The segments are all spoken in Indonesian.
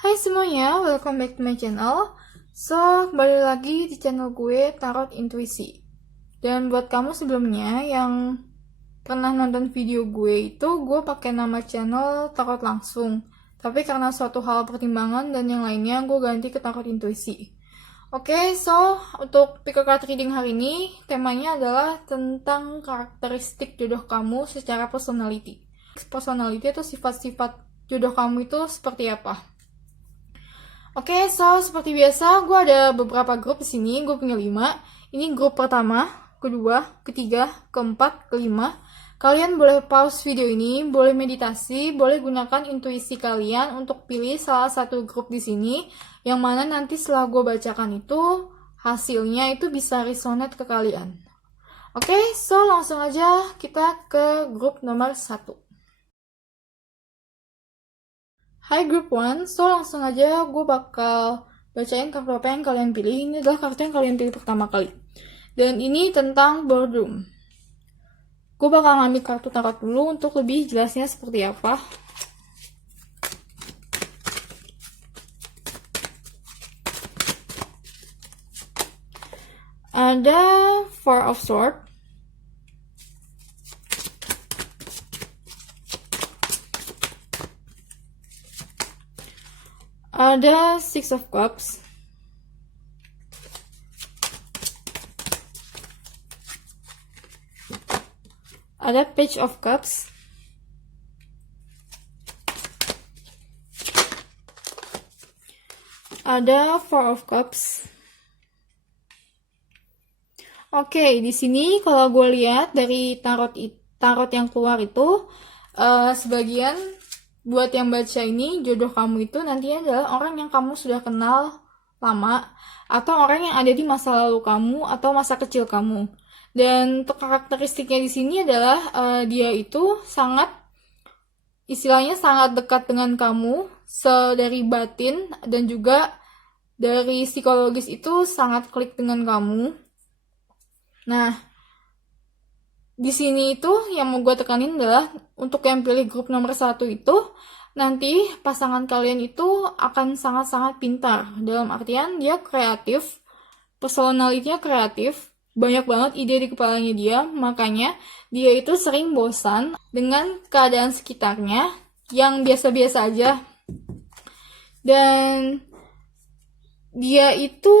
Hai semuanya, welcome back to my channel. So, kembali lagi di channel gue, Tarot Intuisi. Dan buat kamu sebelumnya yang pernah nonton video gue itu, gue pakai nama channel Tarot Langsung. Tapi karena suatu hal pertimbangan dan yang lainnya, gue ganti ke Tarot Intuisi. Oke, so untuk pick a card reading hari ini, temanya adalah tentang karakteristik jodoh kamu secara personality. Personality itu sifat-sifat jodoh kamu itu seperti apa? Oke, so seperti biasa, gue ada beberapa grup di sini. Gue punya 5. Ini grup pertama, kedua, ketiga, keempat, kelima. Kalian boleh pause video ini, boleh meditasi, boleh gunakan intuisi kalian untuk pilih salah satu grup di sini, yang mana nanti setelah gue bacakan itu, hasilnya itu bisa resonate ke kalian. Oke, so langsung aja kita ke grup nomor 1. Hai Group 1, so langsung aja gue bakal bacain kartu apa yang kalian pilih. Ini adalah kartu yang kalian pilih pertama kali. Dan ini tentang boredom. Gue bakal ngambil kartu tarot dulu untuk lebih jelasnya seperti apa. Ada Four of Swords. Ada Six of Cups. Ada Page of Cups. Ada Four of Cups. Oke, di sini kalau gue lihat dari tarot yang keluar itu, sebagian buat yang baca ini, jodoh kamu itu nantinya adalah orang yang kamu sudah kenal lama, atau orang yang ada di masa lalu kamu atau masa kecil kamu. Dan untuk karakteristiknya di sini adalah dia itu istilahnya sangat dekat dengan kamu, dari batin dan juga dari psikologis itu sangat klik dengan kamu. Nah, di sini itu yang mau gue tekanin adalah untuk yang pilih grup nomor 1 itu, nanti pasangan kalian itu akan sangat-sangat pintar. Dalam artian dia kreatif, personalitinya kreatif, banyak banget ide di kepalanya dia, makanya dia itu sering bosan dengan keadaan sekitarnya yang biasa-biasa aja. Dan dia itu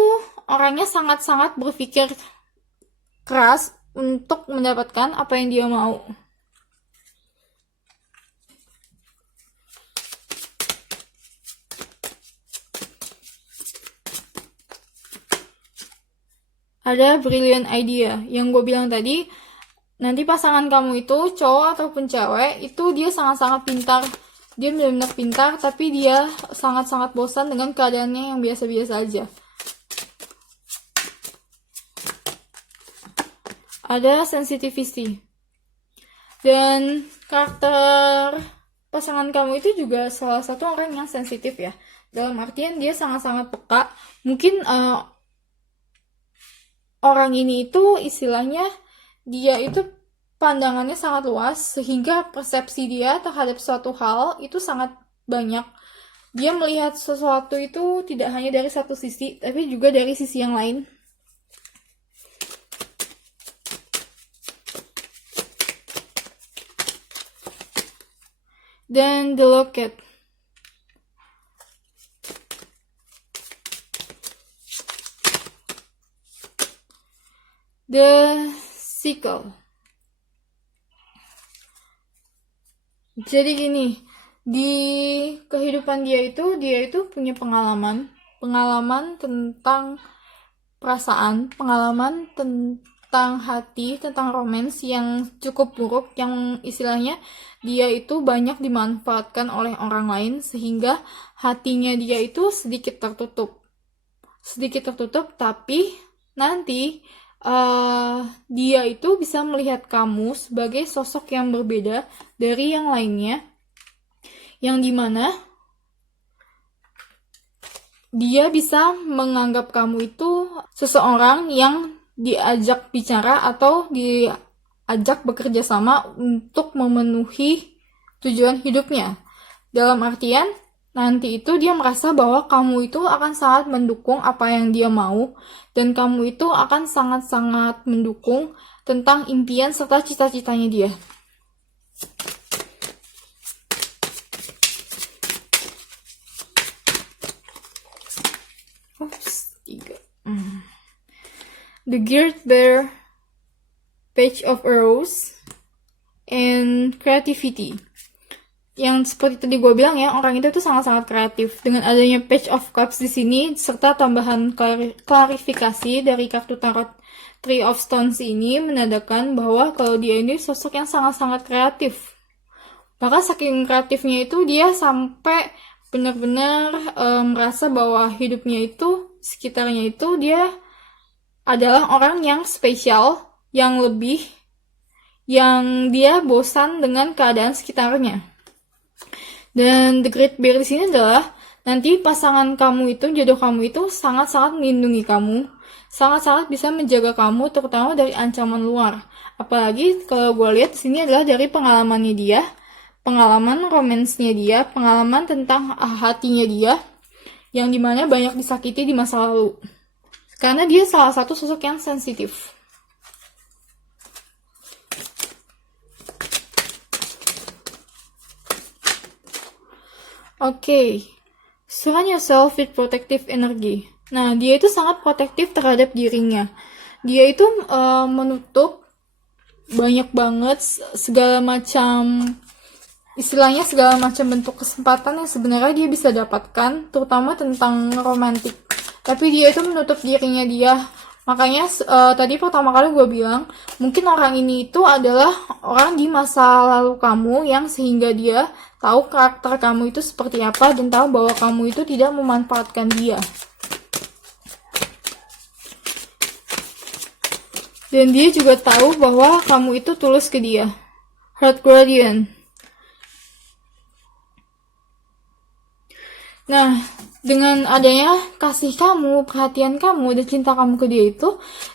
orangnya sangat-sangat berpikir keras untuk mendapatkan apa yang dia mau. Ada brilliant idea yang gue bilang tadi, nanti pasangan kamu itu cowok ataupun cewek itu dia sangat-sangat pintar, dia benar-benar pintar, tapi dia sangat-sangat bosan dengan keadaannya yang biasa-biasa aja. Ada sensitivity. Dan karakter pasangan kamu itu juga salah satu orang yang sensitif ya. Dalam artian dia sangat-sangat peka. Mungkin orang ini itu istilahnya dia itu pandangannya sangat luas, sehingga persepsi dia terhadap suatu hal itu sangat banyak. Dia melihat sesuatu itu tidak hanya dari satu sisi, tapi juga dari sisi yang lain. Dan the Locket. The Sickle. Jadi gini, di kehidupan dia itu punya pengalaman tentang perasaan, pengalaman tentang hati, tentang romance yang cukup buruk, yang istilahnya dia itu banyak dimanfaatkan oleh orang lain, sehingga hatinya dia itu sedikit tertutup, tapi nanti dia itu bisa melihat kamu sebagai sosok yang berbeda dari yang lainnya, yang dimana dia bisa menganggap kamu itu seseorang yang diajak bicara atau diajak bekerja sama untuk memenuhi tujuan hidupnya. Dalam artian nanti itu dia merasa bahwa kamu itu akan sangat mendukung apa yang dia mau, dan kamu itu akan sangat-sangat mendukung tentang impian serta cita-citanya dia. The Geared Bear, Page of a Rose, and Creativity. Yang seperti tadi gue bilang ya, orang itu tuh sangat-sangat kreatif. Dengan adanya Page of Cups di sini, serta tambahan klarifikasi dari kartu tarot Three of Stones ini, menandakan bahwa kalau dia ini sosok yang sangat-sangat kreatif. Bahkan saking kreatifnya itu, dia sampai benar-benar merasa bahwa hidupnya itu, sekitarnya itu, dia adalah orang yang spesial, yang lebih, yang dia bosan dengan keadaan sekitarnya. Dan The Great Bear di sini adalah nanti pasangan kamu itu, jodoh kamu itu sangat-sangat melindungi kamu, sangat-sangat bisa menjaga kamu, terutama dari ancaman luar. Apalagi kalau gue lihat di sini adalah dari pengalamannya dia, pengalaman romansnya dia, pengalaman tentang hatinya dia, yang dimana banyak disakiti di masa lalu. Karena dia salah satu sosok yang sensitif. Oke, surround yourself with protective energy. Nah, dia itu sangat protektif terhadap dirinya. Dia itu menutup banyak banget segala macam, istilahnya segala macam bentuk kesempatan yang sebenarnya dia bisa dapatkan, terutama tentang romantik. Tapi dia itu menutup dirinya dia. Makanya tadi pertama kali gue bilang, mungkin orang ini itu adalah orang di masa lalu kamu yang sehingga dia tahu karakter kamu itu seperti apa dan tahu bahwa kamu itu tidak memanfaatkan dia. Dan dia juga tahu bahwa kamu itu tulus ke dia. Heart Guardian. Nah, dengan adanya kasih kamu, perhatian kamu, dan cinta kamu ke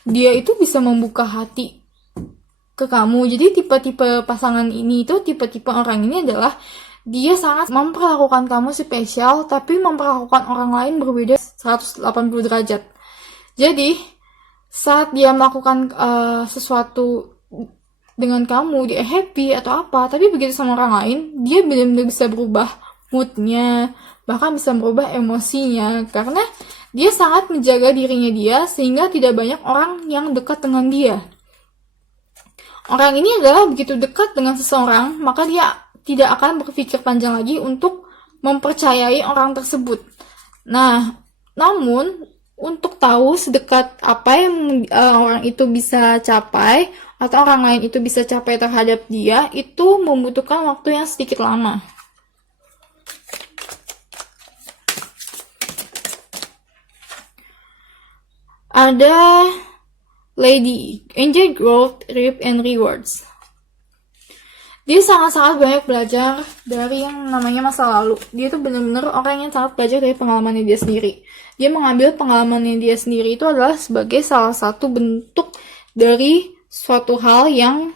dia itu bisa membuka hati ke kamu. Jadi tipe-tipe pasangan ini itu, tipe-tipe orang ini adalah dia sangat memperlakukan kamu spesial, tapi memperlakukan orang lain berbeda 180 derajat. Jadi, saat dia melakukan sesuatu dengan kamu, dia happy atau apa, tapi begitu sama orang lain, dia benar-benar bisa berubah moodnya, bahkan bisa merubah emosinya, karena dia sangat menjaga dirinya dia, sehingga tidak banyak orang yang dekat dengan dia. Orang ini adalah begitu dekat dengan seseorang, maka dia tidak akan berpikir panjang lagi untuk mempercayai orang tersebut. Nah, namun untuk tahu sedekat apa yang orang itu bisa capai, atau orang lain itu bisa capai terhadap dia, itu membutuhkan waktu yang sedikit lama. Ada Lady, enjoy growth, reap, and rewards. Dia sangat-sangat banyak belajar dari yang namanya masa lalu. Dia tuh benar-benar orang yang sangat belajar dari pengalamannya dia sendiri. Dia mengambil pengalamannya dia sendiri itu adalah sebagai salah satu bentuk dari suatu hal yang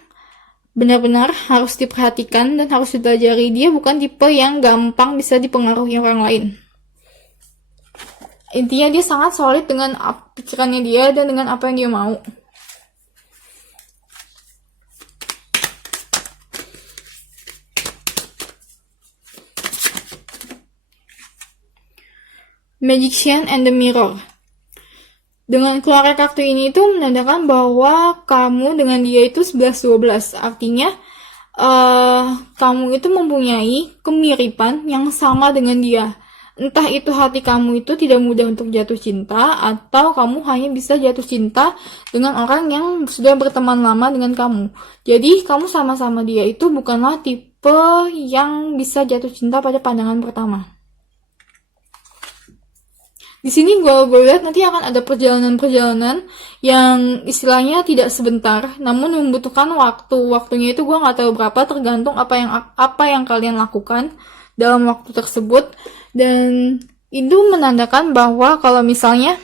benar-benar harus diperhatikan dan harus dipelajari. Dia bukan tipe yang gampang bisa dipengaruhi orang lain. Intinya dia sangat solid dengan pikirannya dia dan dengan apa yang dia mau. Magician and the Mirror. Dengan keluar kartu ini itu menandakan bahwa kamu dengan dia itu 11-12. Artinya kamu itu mempunyai kemiripan yang sama dengan dia. Entah itu hati kamu itu tidak mudah untuk jatuh cinta, atau kamu hanya bisa jatuh cinta dengan orang yang sudah berteman lama dengan kamu. Jadi kamu sama-sama dia itu bukanlah tipe yang bisa jatuh cinta pada pandangan pertama. Di sini gue lihat nanti akan ada perjalanan-perjalanan yang istilahnya tidak sebentar, namun membutuhkan waktu. Waktunya itu gue nggak tahu berapa, tergantung apa yang kalian lakukan dalam waktu tersebut. Dan itu menandakan bahwa kalau misalnya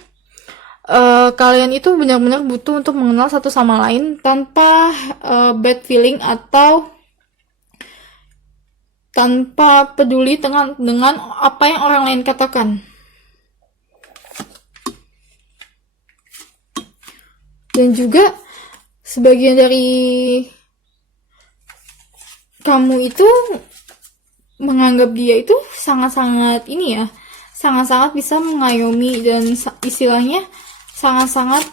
kalian itu benar-benar butuh untuk mengenal satu sama lain tanpa bad feeling atau tanpa peduli dengan apa yang orang lain katakan. Dan juga sebagian dari kamu itu menganggap dia itu sangat-sangat sangat-sangat bisa mengayomi dan istilahnya sangat-sangat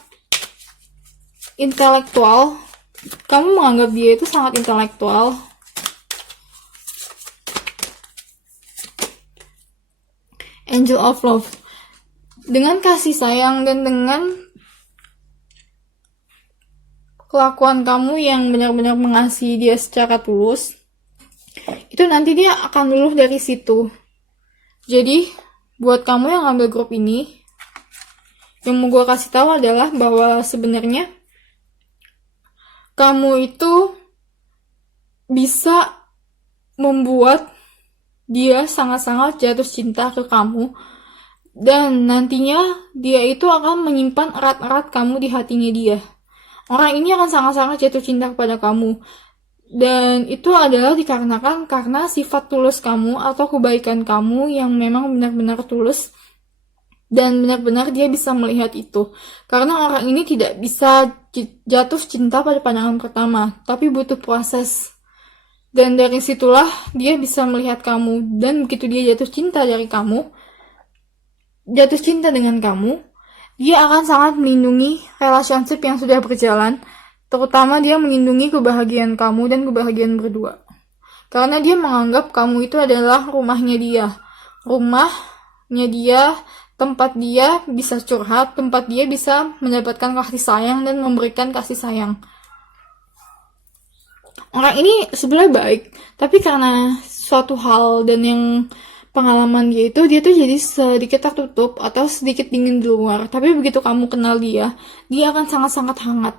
intelektual. Kamu menganggap dia itu sangat intelektual. Angel of Love. Dengan kasih sayang dan dengan kelakuan kamu yang benar-benar mengasihi dia secara tulus, itu nanti dia akan luluh dari situ. Jadi, buat kamu yang ambil grup ini, yang mau gue kasih tahu adalah bahwa sebenarnya kamu itu bisa membuat dia sangat-sangat jatuh cinta ke kamu, dan nantinya dia itu akan menyimpan erat-erat kamu di hatinya dia. Orang ini akan sangat-sangat jatuh cinta kepada kamu. Dan itu adalah dikarenakan karena sifat tulus kamu atau kebaikan kamu yang memang benar-benar tulus. Dan benar-benar dia bisa melihat itu. Karena orang ini tidak bisa jatuh cinta pada pandangan pertama. Tapi butuh proses. Dan dari situlah dia bisa melihat kamu. Dan begitu dia jatuh cinta dari kamu, jatuh cinta dengan kamu, dia akan sangat melindungi relationship yang sudah berjalan, terutama dia melindungi kebahagiaan kamu dan kebahagiaan berdua. Karena dia menganggap kamu itu adalah rumahnya dia. Rumahnya dia, tempat dia bisa curhat, tempat dia bisa mendapatkan kasih sayang dan memberikan kasih sayang. Orang ini sebenarnya baik, tapi karena suatu hal dan yang pengalaman dia tuh jadi sedikit tertutup atau sedikit dingin di luar. Tapi begitu kamu kenal dia akan sangat-sangat hangat.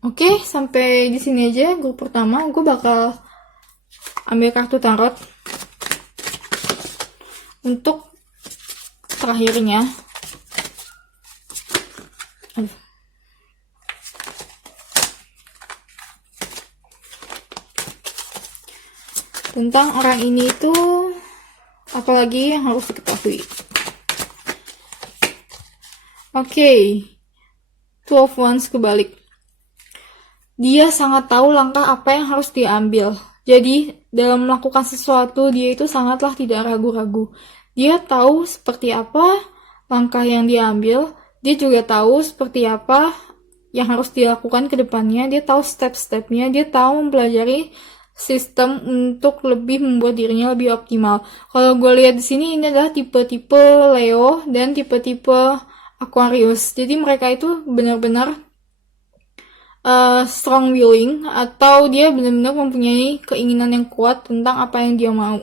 Oke, sampai di sini aja grup pertama. Gue bakal ambil kartu tarot untuk terakhirnya. Tentang orang ini itu apalagi yang harus diketahui. Oke. Two of Wands kebalik. Dia sangat tahu langkah apa yang harus diambil. Jadi dalam melakukan sesuatu dia itu sangatlah tidak ragu-ragu. Dia tahu seperti apa langkah yang diambil. Dia juga tahu seperti apa yang harus dilakukan ke depannya. Dia tahu step-stepnya. Dia tahu mempelajari sistem untuk lebih membuat dirinya lebih optimal. Kalau gue lihat di sini ini adalah tipe-tipe Leo dan tipe-tipe Aquarius. Jadi mereka itu benar-benar strong willing atau dia benar-benar mempunyai keinginan yang kuat tentang apa yang dia mau.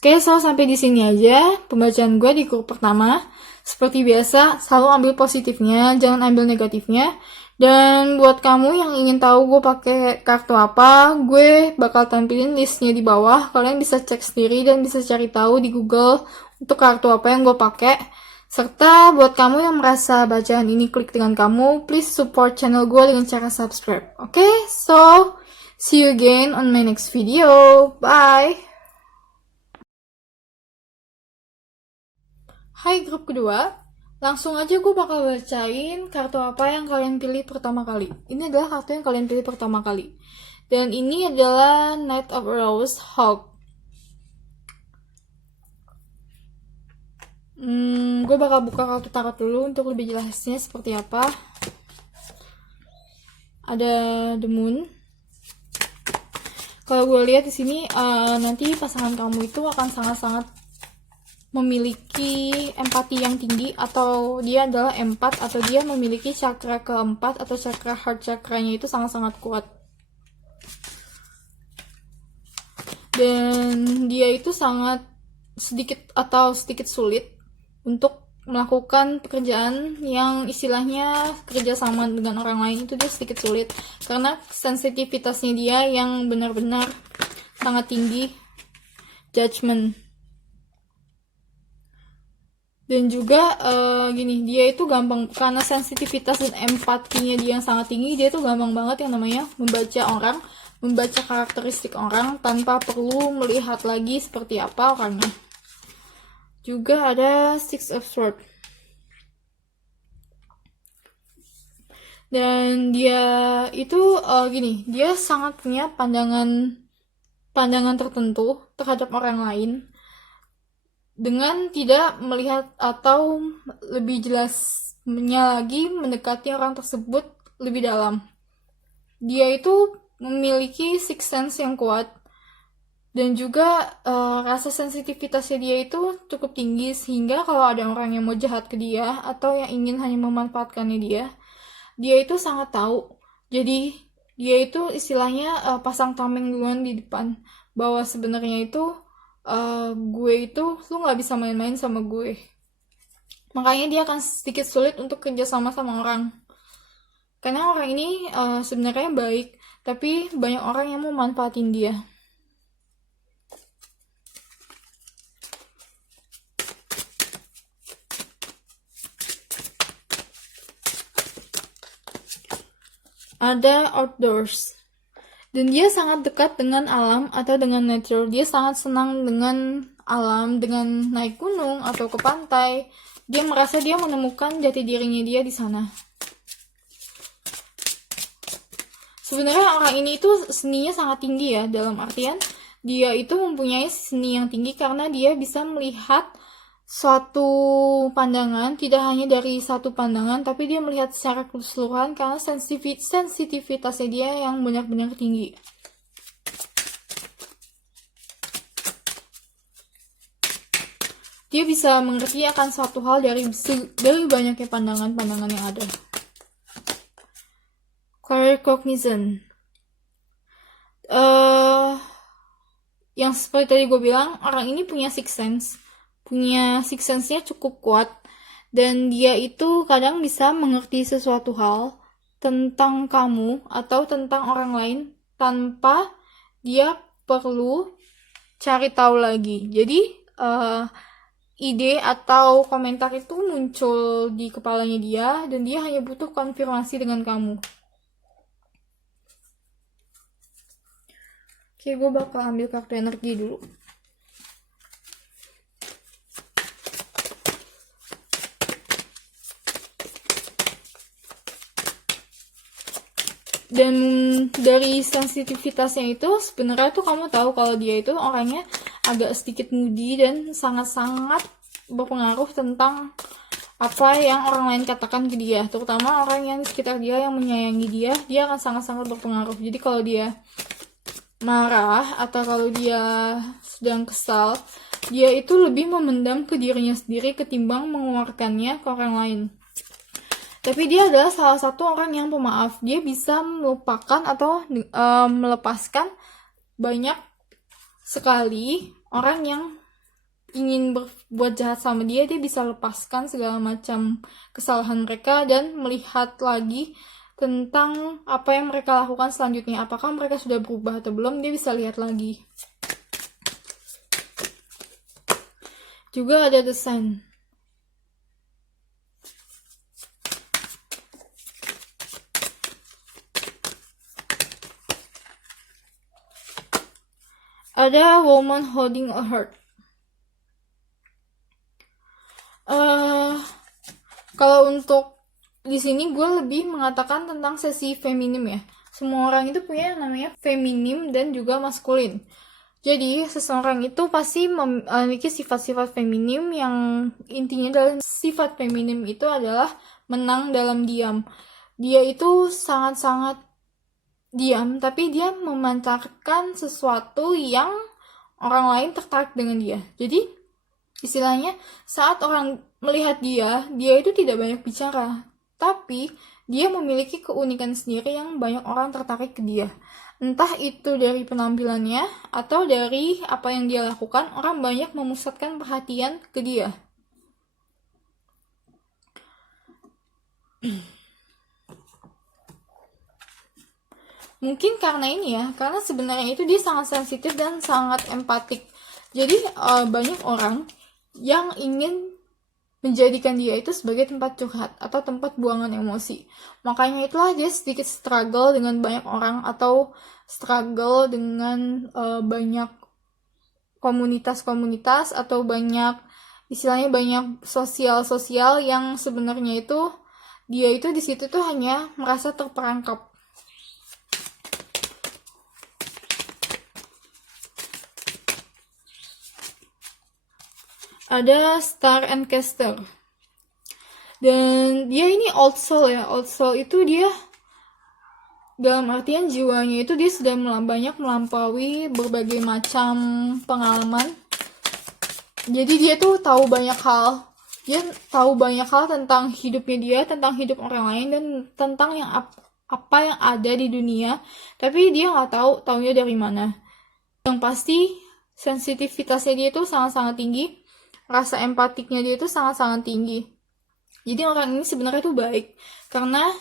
Oke, so sampai di sini aja pembacaan gue di grup pertama. Seperti biasa, selalu ambil positifnya, jangan ambil negatifnya. Dan buat kamu yang ingin tahu gue pakai kartu apa, gue bakal tampilin listnya di bawah. Kalian bisa cek sendiri dan bisa cari tahu di Google untuk kartu apa yang gue pakai. Serta buat kamu yang merasa bacaan ini klik dengan kamu, please support channel gue dengan cara subscribe. Oke, so see you again on my next video. Bye! Hai grup kedua, langsung aja gue bakal bacain kartu apa yang kalian pilih pertama kali. Ini adalah kartu yang kalian pilih pertama kali. Dan ini adalah Knight of Rose Hawk. Gue bakal buka kartu tarot dulu untuk lebih jelasnya seperti apa. Ada The Moon. Kalau gue lihat di sini nanti pasangan kamu itu akan sangat-sangat memiliki empati yang tinggi, atau dia adalah empat, atau dia memiliki chakra keempat atau chakra heart chakranya itu sangat-sangat kuat. Dan dia itu sangat sedikit sulit untuk melakukan pekerjaan yang istilahnya kerjasama dengan orang lain. Itu dia sedikit sulit karena sensitivitasnya dia yang benar-benar sangat tinggi. Judgment. Dan juga gini, dia itu gampang, karena sensitivitas dan empatinya dia yang sangat tinggi, dia tuh gampang banget yang namanya membaca orang, membaca karakteristik orang tanpa perlu melihat lagi seperti apa orangnya. Juga ada Six of Swords. Dan dia itu gini, dia sangat punya pandangan tertentu terhadap orang lain dengan tidak melihat atau lebih jelasnya lagi mendekati orang tersebut lebih dalam. Dia itu memiliki sixth sense yang kuat dan juga rasa sensitivitasnya dia itu cukup tinggi, sehingga kalau ada orang yang mau jahat ke dia atau yang ingin hanya memanfaatkannya dia itu sangat tahu. Jadi dia itu istilahnya pasang tameng duluan di depan, bahwa sebenarnya itu gue itu lu nggak bisa main-main sama gue. Makanya dia akan sedikit sulit untuk kerjasama sama orang, karena orang ini sebenarnya baik, tapi banyak orang yang mau manfaatin dia. Ada outdoors. Dan dia sangat dekat dengan alam atau dengan nature. Dia sangat senang dengan alam, dengan naik gunung atau ke pantai. Dia merasa dia menemukan jati dirinya dia di sana. Sebenarnya orang ini itu seninya sangat tinggi ya, dalam artian dia itu mempunyai seni yang tinggi karena dia bisa melihat suatu pandangan, tidak hanya dari satu pandangan, tapi dia melihat secara keseluruhan karena sensitivitasnya dia yang benar-benar tinggi. Dia bisa mengerti akan suatu hal dari banyaknya pandangan-pandangan yang ada. Claircognizant. Yang seperti tadi gue bilang, orang ini punya sixth sense-nya cukup kuat, dan dia itu kadang bisa mengerti sesuatu hal tentang kamu atau tentang orang lain tanpa dia perlu cari tahu lagi. Jadi ide atau komentar itu muncul di kepalanya dia, dan dia hanya butuh konfirmasi dengan kamu. Oke, gue bakal ambil kartu energi dulu. Dan dari sensitivitasnya itu sebenarnya tuh kamu tahu kalau dia itu orangnya agak sedikit moody dan sangat-sangat berpengaruh tentang apa yang orang lain katakan ke dia, terutama orang yang di sekitar dia yang menyayangi dia akan sangat-sangat berpengaruh. Jadi kalau dia marah atau kalau dia sedang kesal, dia itu lebih memendam ke dirinya sendiri ketimbang mengeluarkannya ke orang lain. Tapi dia adalah salah satu orang yang pemaaf. Dia bisa melupakan atau melepaskan banyak sekali orang yang ingin berbuat jahat sama dia. Dia bisa lepaskan segala macam kesalahan mereka dan melihat lagi tentang apa yang mereka lakukan selanjutnya. Apakah mereka sudah berubah atau belum, dia bisa lihat lagi. Juga ada The Sun. Ada Woman Holding a Heart. Kalau untuk di sini gue lebih mengatakan tentang sesi feminim ya. Semua orang itu punya yang namanya feminim dan juga maskulin. Jadi seseorang itu pasti memiliki sifat-sifat feminim, yang intinya dalam sifat feminim itu adalah menang dalam diam. Dia itu sangat-sangat diam, tapi dia memancarkan sesuatu yang orang lain tertarik dengan dia. Jadi istilahnya saat orang melihat dia itu tidak banyak bicara, tapi dia memiliki keunikan sendiri yang banyak orang tertarik ke dia. Entah itu dari penampilannya atau dari apa yang dia lakukan, orang banyak memusatkan perhatian ke dia. Mungkin karena ini ya, karena sebenarnya itu dia sangat sensitif dan sangat empatik. Jadi banyak orang yang ingin menjadikan dia itu sebagai tempat curhat atau tempat buangan emosi. Makanya itulah dia sedikit struggle dengan banyak orang atau struggle dengan banyak komunitas-komunitas atau banyak istilahnya banyak sosial-sosial yang sebenarnya itu dia itu di situ tuh hanya merasa terperangkap. Ada Star and Caster. Dan dia ini old soul ya. Old soul itu dia dalam artian jiwanya itu dia sudah banyak melampaui berbagai macam pengalaman. Jadi dia tuh tahu banyak hal. Dia tahu banyak hal tentang hidupnya dia, tentang hidup orang lain, dan tentang yang apa yang ada di dunia. Tapi dia nggak taunya dari mana. Yang pasti sensitivitasnya dia tuh sangat-sangat tinggi. Rasa empatiknya dia tuh sangat-sangat tinggi. Jadi orang ini sebenarnya tuh baik karena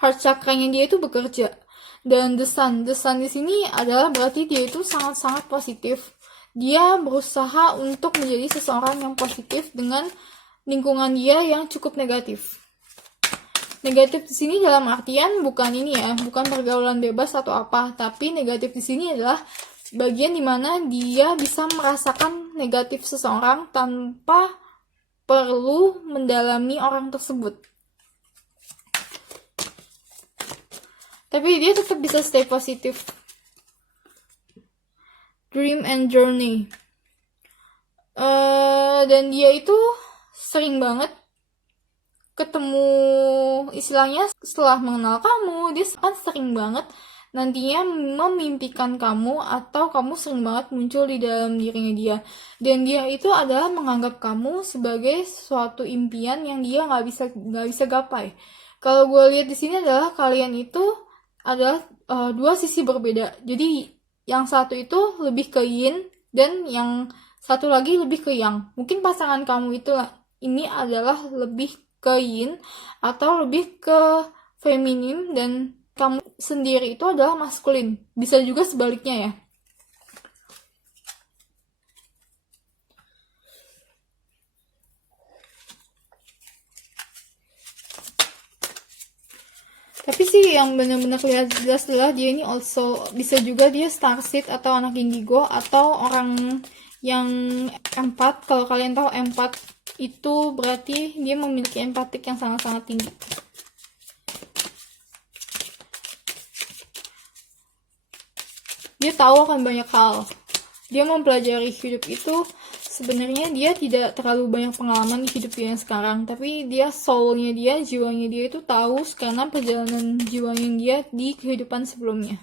heart chakranya dia itu bekerja. Dan the sun di sini adalah berarti dia itu sangat-sangat positif. Dia berusaha untuk menjadi seseorang yang positif dengan lingkungan dia yang cukup negatif. Negatif di sini dalam artian bukan ini ya, bukan pergaulan bebas atau apa, tapi negatif di sini adalah bagian dimana dia bisa merasakan negatif seseorang tanpa perlu mendalami orang tersebut. Tapi dia tetap bisa stay positif. Dream and Journey. Dan dia itu sering banget ketemu, istilahnya setelah mengenal kamu, dia kan sering banget nantinya memimpikan kamu atau kamu sering banget muncul di dalam dirinya dia. Dan dia itu adalah menganggap kamu sebagai suatu impian yang dia nggak bisa gapai. Kalau gue lihat di sini adalah kalian itu adalah dua sisi berbeda. Jadi yang satu itu lebih ke yin dan yang satu lagi lebih ke yang. Mungkin pasangan kamu itu ini adalah lebih ke yin atau lebih ke feminim dan kamu sendiri itu adalah maskulin. Bisa juga sebaliknya ya. Tapi sih yang benar-benar lihat jelas adalah dia ini also bisa juga dia starseed atau anak indigo atau orang yang empat. Kalau kalian tahu empat itu berarti dia memiliki empatik yang sangat-sangat tinggi. Dia tahu akan banyak hal. Dia mempelajari hidup itu. Sebenarnya dia tidak terlalu banyak pengalaman di hidup dia yang sekarang, tapi dia soulnya dia, jiwanya dia itu tahu karena perjalanan jiwanya dia di kehidupan sebelumnya.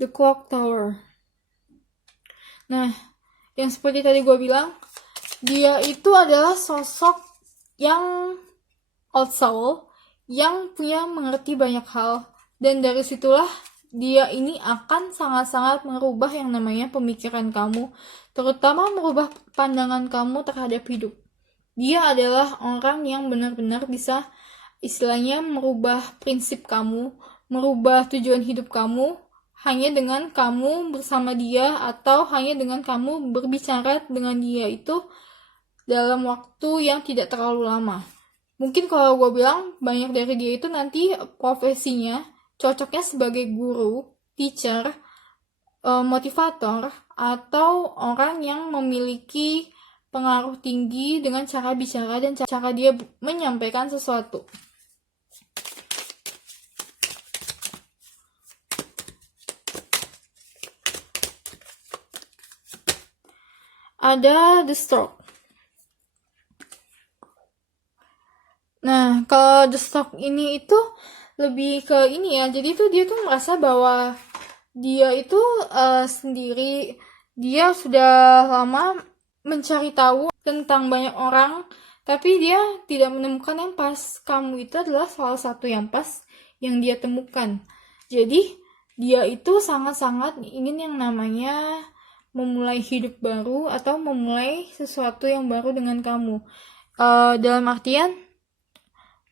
The Clock Tower. Nah, yang seperti tadi gue bilang, dia itu adalah sosok yang old soul, yang punya mengerti banyak hal, dan dari situlah dia ini akan sangat-sangat merubah yang namanya pemikiran kamu, terutama merubah pandangan kamu terhadap hidup. Dia adalah orang yang benar-benar bisa istilahnya merubah prinsip kamu, merubah tujuan hidup kamu, hanya dengan kamu bersama dia atau hanya dengan kamu berbicara dengan dia itu dalam waktu yang tidak terlalu lama. Mungkin kalau gue bilang banyak dari dia itu nanti profesinya cocoknya sebagai guru, teacher, motivator, atau orang yang memiliki pengaruh tinggi dengan cara bicara dan cara dia menyampaikan sesuatu. Ada The Stork. Nah, kalau The Stork ini itu lebih ke ini ya, jadi tuh dia tuh merasa bahwa dia itu sendiri, dia sudah lama mencari tahu tentang banyak orang, tapi dia tidak menemukan yang pas. Kamu itu adalah salah satu yang pas yang dia temukan. Jadi dia itu sangat-sangat ingin yang namanya memulai hidup baru atau memulai sesuatu yang baru dengan kamu. Dalam artian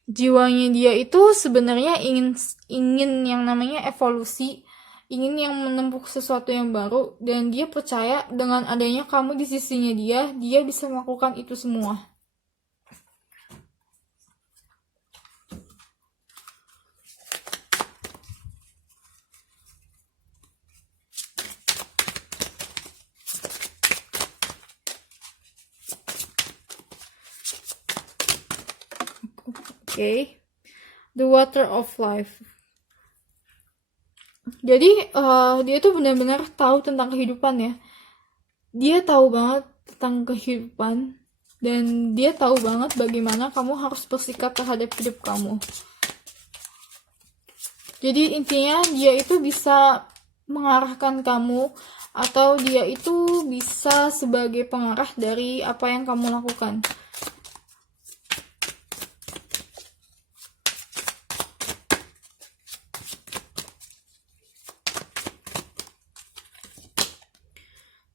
jiwanya dia itu sebenarnya ingin yang namanya evolusi, ingin yang menempuh sesuatu yang baru, dan dia percaya dengan adanya kamu di sisinya dia bisa melakukan itu semua. Okay. The water of life. Jadi dia tuh benar-benar tahu tentang kehidupan ya. Dia tahu banget tentang kehidupan, dan dia tahu banget bagaimana kamu harus bersikap terhadap hidup kamu. Jadi intinya dia itu bisa mengarahkan kamu, atau dia itu bisa sebagai pengarah dari apa yang kamu lakukan.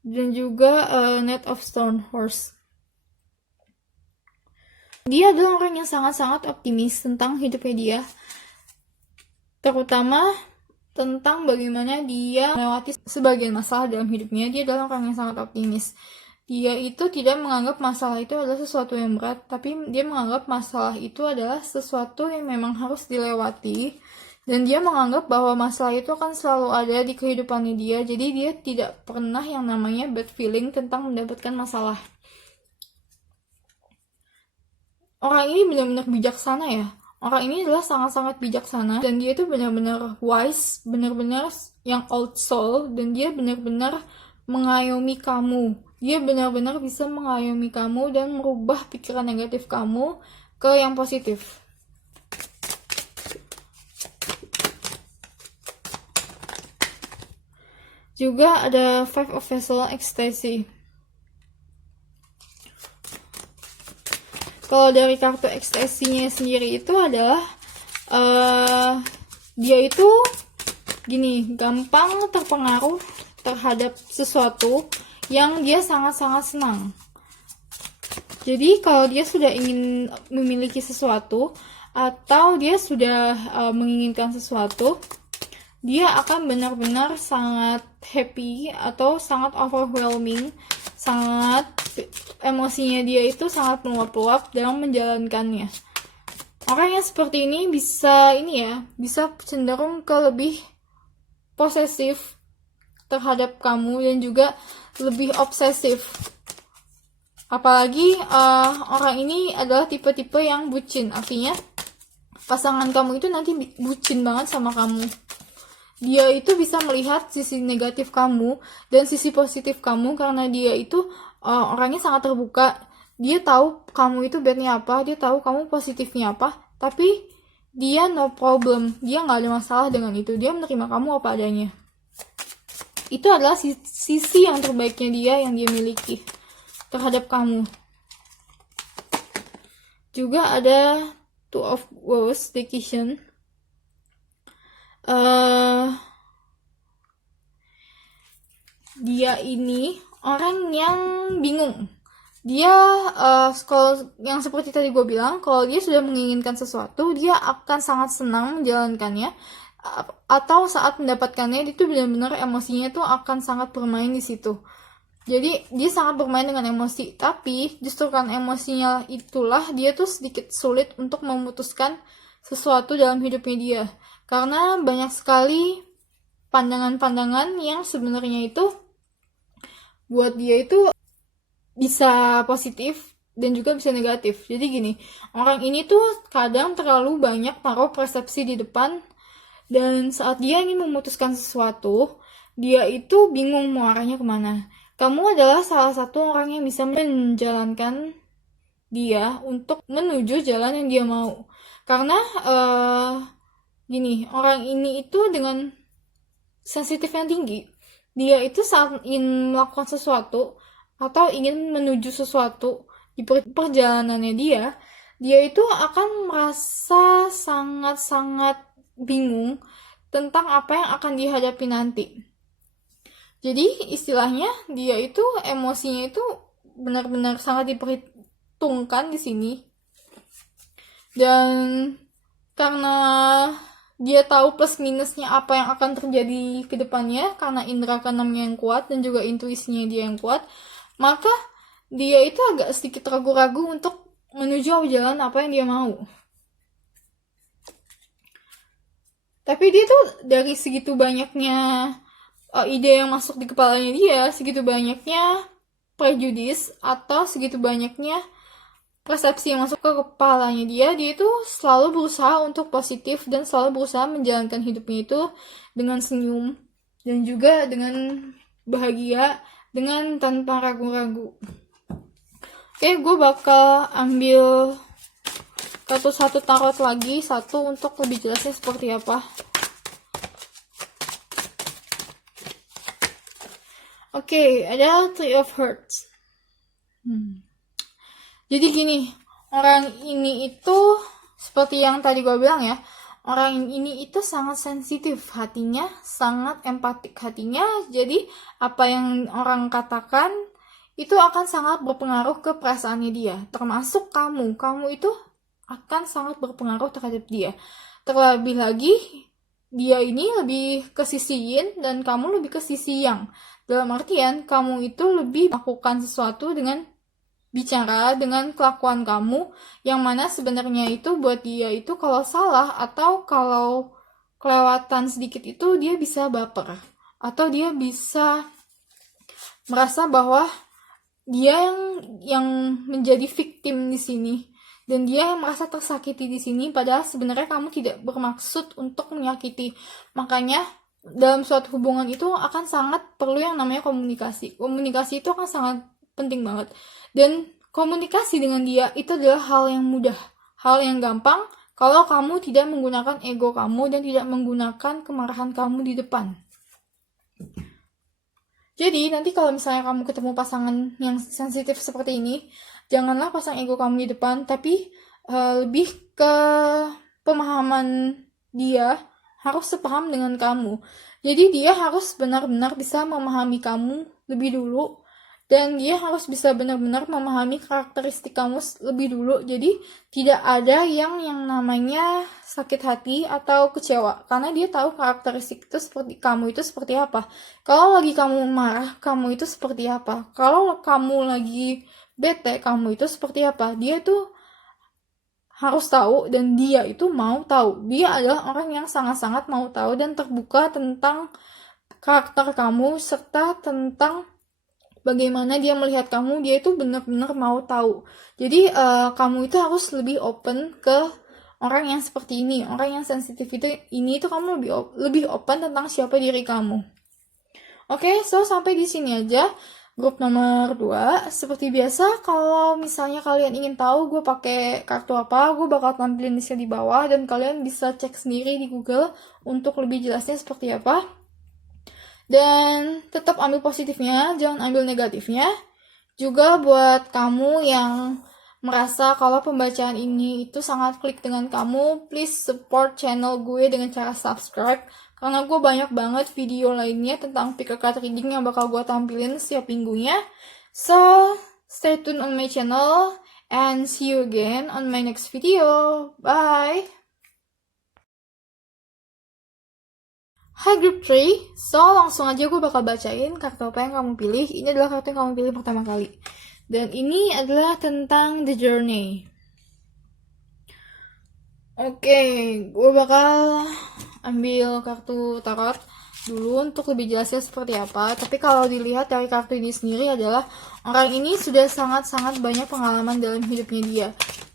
Dan juga Knight of Stone Horse. Dia adalah orang yang sangat-sangat optimis tentang hidupnya dia, terutama tentang bagaimana dia melewati sebagian masalah dalam hidupnya. Dia adalah orang yang sangat optimis. Dia itu tidak menganggap masalah itu adalah sesuatu yang berat, tapi dia menganggap masalah itu adalah sesuatu yang memang harus dilewati. Dan dia menganggap bahwa masalah itu akan selalu ada di kehidupannya dia. Jadi dia tidak pernah yang namanya bad feeling tentang mendapatkan masalah. Orang ini benar-benar bijaksana ya. Orang ini adalah sangat-sangat bijaksana. Dan dia itu benar-benar wise, benar-benar yang old soul. Dan dia benar-benar mengayomi kamu. Dia benar-benar bisa mengayomi kamu dan merubah pikiran negatif kamu ke yang positif. Juga ada Five of Vessels Ecstasy. Kalau dari kartu ekstasinya sendiri itu adalah dia itu gini, gampang terpengaruh terhadap sesuatu yang dia sangat-sangat senang. Jadi kalau dia sudah ingin memiliki sesuatu, atau dia sudah menginginkan sesuatu, dia akan benar-benar sangat happy atau sangat overwhelming, sangat emosinya dia itu sangat meluap-luap dalam menjalankannya. Orang yang seperti ini bisa bisa cenderung ke lebih posesif terhadap kamu dan juga lebih obsesif. Apalagi orang ini adalah tipe-tipe yang bucin, artinya pasangan kamu itu nanti bucin banget sama kamu. Dia itu bisa melihat sisi negatif kamu dan sisi positif kamu, karena dia itu orangnya sangat terbuka. Dia tahu kamu itu badnya apa, dia tahu kamu positifnya apa, tapi dia no problem, dia nggak ada masalah dengan itu. Dia menerima kamu apa adanya. Itu adalah sisi yang terbaiknya dia yang dia miliki terhadap kamu. Juga ada Two of Wands Decision. Dia ini orang yang bingung. Dia kalau yang seperti tadi gue bilang, kalau dia sudah menginginkan sesuatu, dia akan sangat senang menjalankannya, atau saat mendapatkannya itu benar-benar emosinya itu akan sangat bermain di situ. Jadi dia sangat bermain dengan emosi, tapi justru kan emosinya itulah dia tuh sedikit sulit untuk memutuskan sesuatu dalam hidupnya dia. Karena banyak sekali pandangan-pandangan yang sebenarnya itu buat dia itu bisa positif dan juga bisa negatif. Jadi gini, orang ini tuh kadang terlalu banyak taruh persepsi di depan, dan saat dia ingin memutuskan sesuatu, dia itu bingung mau arahnya kemana. Kamu adalah salah satu orang yang bisa menjalankan dia untuk menuju jalan yang dia mau. Karena gini, orang ini itu dengan sensitif yang tinggi, dia itu saat ingin melakukan sesuatu atau ingin menuju sesuatu di perjalanannya dia itu akan merasa sangat-sangat bingung tentang apa yang akan dihadapi nanti. Jadi istilahnya dia itu emosinya itu benar-benar sangat diperhitungkan di sini. Dan karena dia tahu plus minusnya apa yang akan terjadi ke depannya karena indera keenamnya yang kuat dan juga intuisinya dia yang kuat, maka dia itu agak sedikit ragu-ragu untuk menuju jalan apa yang dia mau. Tapi dia tuh dari segitu banyaknya ide yang masuk di kepalanya dia, segitu banyaknya prejudis atau segitu banyaknya persepsi yang masuk ke kepalanya dia itu selalu berusaha untuk positif dan selalu berusaha menjalankan hidupnya itu dengan senyum dan juga dengan bahagia, dengan tanpa ragu-ragu. Oke, gue bakal ambil kartu satu tarot lagi, satu untuk lebih jelasnya seperti apa. Oke, ada Three of Hearts. Jadi gini, orang ini itu seperti yang tadi gue bilang ya, orang ini itu sangat sensitif hatinya, sangat empatik hatinya. Jadi apa yang orang katakan itu akan sangat berpengaruh ke perasaannya dia. Termasuk kamu itu akan sangat berpengaruh terhadap dia. Terlebih lagi, dia ini lebih ke sisi yin dan kamu lebih ke sisi yang. Dalam artian, kamu itu lebih melakukan sesuatu dengan bicara, dengan kelakuan kamu, yang mana sebenarnya itu buat dia itu kalau salah atau kalau kelewatan sedikit itu dia bisa baper. Atau dia bisa merasa bahwa dia yang menjadi victim di sini. Dan dia yang merasa tersakiti di sini, padahal sebenarnya kamu tidak bermaksud untuk menyakiti. Makanya dalam suatu hubungan itu akan sangat perlu yang namanya komunikasi. Komunikasi itu akan sangat penting banget. Dan komunikasi dengan dia itu adalah hal yang mudah, hal yang gampang kalau kamu tidak menggunakan ego kamu dan tidak menggunakan kemarahan kamu di depan. Jadi nanti kalau misalnya kamu ketemu pasangan yang sensitif seperti ini, janganlah pasang ego kamu di depan, tapi lebih ke pemahaman dia harus sepaham dengan kamu. Jadi dia harus benar-benar bisa memahami kamu lebih dulu, dan dia harus bisa benar-benar memahami karakteristik kamu lebih dulu. Jadi tidak ada yang namanya sakit hati atau kecewa, karena dia tahu karakteristik itu seperti kamu itu seperti apa. Kalau lagi kamu marah, kamu itu seperti apa. Kalau kamu lagi bete, kamu itu seperti apa. Dia tuh harus tahu dan dia itu mau tahu. Dia adalah orang yang sangat-sangat mau tahu dan terbuka tentang karakter kamu serta tentang bagaimana dia melihat kamu. Dia itu benar-benar mau tahu. Jadi kamu itu harus lebih open ke orang yang seperti ini. Orang yang sensitif ini itu kamu lebih open tentang siapa diri kamu. Oke, so sampai di sini aja grup nomor 2. Seperti biasa, kalau misalnya kalian ingin tahu gue pakai kartu apa, gue bakal tampilin di bawah dan kalian bisa cek sendiri di Google untuk lebih jelasnya seperti apa. Dan tetap ambil positifnya, jangan ambil negatifnya. Juga buat kamu yang merasa kalau pembacaan ini itu sangat klik dengan kamu, please support channel gue dengan cara subscribe. Karena gue banyak banget video lainnya tentang pick a card reading yang bakal gue tampilin setiap minggunya. So, stay tune on my channel and see you again on my next video. Bye! Hai Group 3, so langsung aja gue bakal bacain kartu apa yang kamu pilih. Ini adalah kartu yang kamu pilih pertama kali. Dan ini adalah tentang The Journey. Oke, gue bakal ambil kartu tarot dulu untuk lebih jelasnya seperti apa. Tapi kalau dilihat dari kartu ini sendiri adalah orang ini sudah sangat-sangat banyak pengalaman dalam hidupnya dia.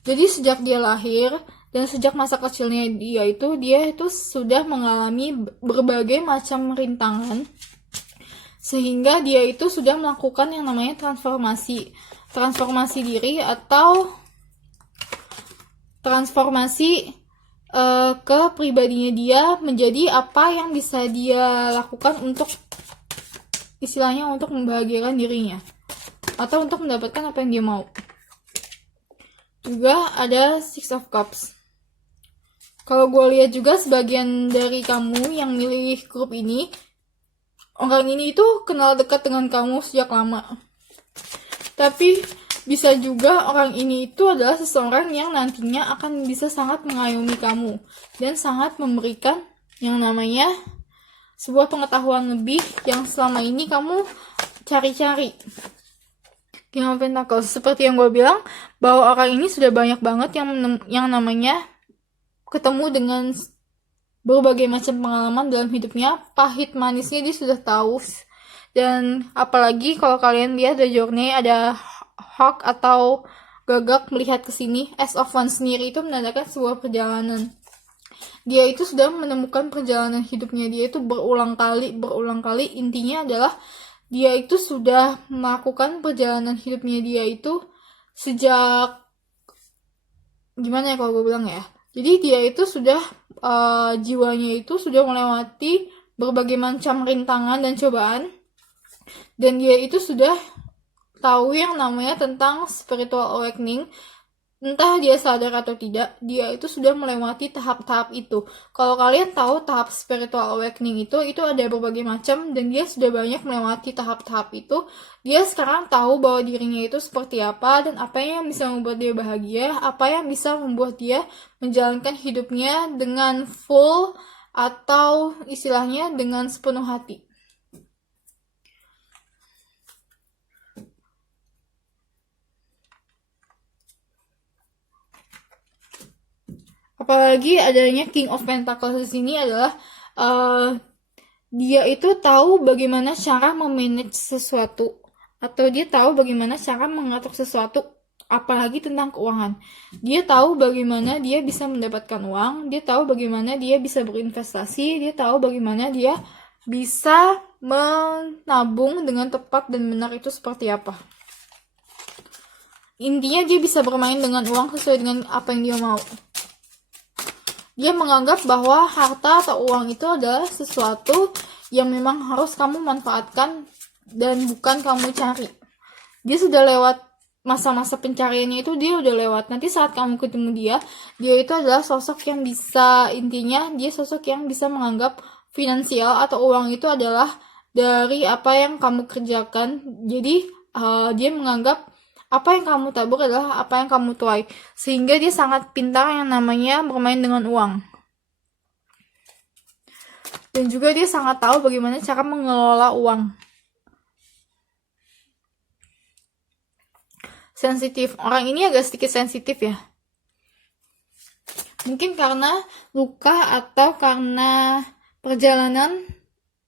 Jadi sejak dia lahir dan sejak masa kecilnya dia itu sudah mengalami berbagai macam rintangan, sehingga dia itu sudah melakukan yang namanya transformasi diri atau transformasi ke pribadinya dia menjadi apa yang bisa dia lakukan untuk istilahnya untuk membahagiakan dirinya atau untuk mendapatkan apa yang dia mau. Juga ada Six of Cups. Kalau gue lihat juga sebagian dari kamu yang milih grup ini, orang ini itu kenal dekat dengan kamu sejak lama. Tapi bisa juga orang ini itu adalah seseorang yang nantinya akan bisa sangat mengayomi kamu dan sangat memberikan yang namanya sebuah pengetahuan lebih yang selama ini kamu cari-cari. King of Pentacles, seperti yang gue bilang, bahwa orang ini sudah banyak banget yang namanya ketemu dengan berbagai macam pengalaman dalam hidupnya, pahit manisnya dia sudah tahu. Dan apalagi kalau kalian lihat The Journey, ada hawk atau gagak melihat ke sini, as of one sendiri itu menandakan sebuah perjalanan. Dia itu sudah menemukan perjalanan hidupnya, dia itu berulang kali, intinya adalah dia itu sudah melakukan perjalanan hidupnya dia itu sejak, gimana ya kalau gue bilang ya, jadi dia itu sudah jiwanya itu sudah melewati berbagai macam rintangan dan cobaan, dan dia itu sudah tahu yang namanya tentang spiritual awakening. Entah dia sadar atau tidak, dia itu sudah melewati tahap-tahap itu. Kalau kalian tahu tahap spiritual awakening itu ada berbagai macam, dan dia sudah banyak melewati tahap-tahap itu. Dia sekarang tahu bahwa dirinya itu seperti apa, dan apa yang bisa membuat dia bahagia, apa yang bisa membuat dia menjalankan hidupnya dengan full, atau istilahnya dengan sepenuh hati. Apalagi adanya King of Pentacles di sini adalah dia itu tahu bagaimana cara memanage sesuatu, atau dia tahu bagaimana cara mengatur sesuatu, apalagi tentang keuangan. Dia tahu bagaimana dia bisa mendapatkan uang, dia tahu bagaimana dia bisa berinvestasi, dia tahu bagaimana dia bisa menabung dengan tepat dan benar itu seperti apa. Intinya dia bisa bermain dengan uang sesuai dengan apa yang dia mau. Dia menganggap bahwa harta atau uang itu adalah sesuatu yang memang harus kamu manfaatkan dan bukan kamu cari. Dia sudah lewat masa-masa pencariannya itu, dia udah lewat. Nanti saat kamu ketemu dia itu adalah sosok yang bisa, intinya dia sosok yang bisa menganggap finansial atau uang itu adalah dari apa yang kamu kerjakan. Jadi dia menganggap apa yang kamu tabur adalah apa yang kamu tuai. Sehingga dia sangat pintar yang namanya bermain dengan uang. Dan juga dia sangat tahu bagaimana cara mengelola uang. Sensitif. Orang ini agak sedikit sensitif ya. Mungkin karena luka atau karena perjalanan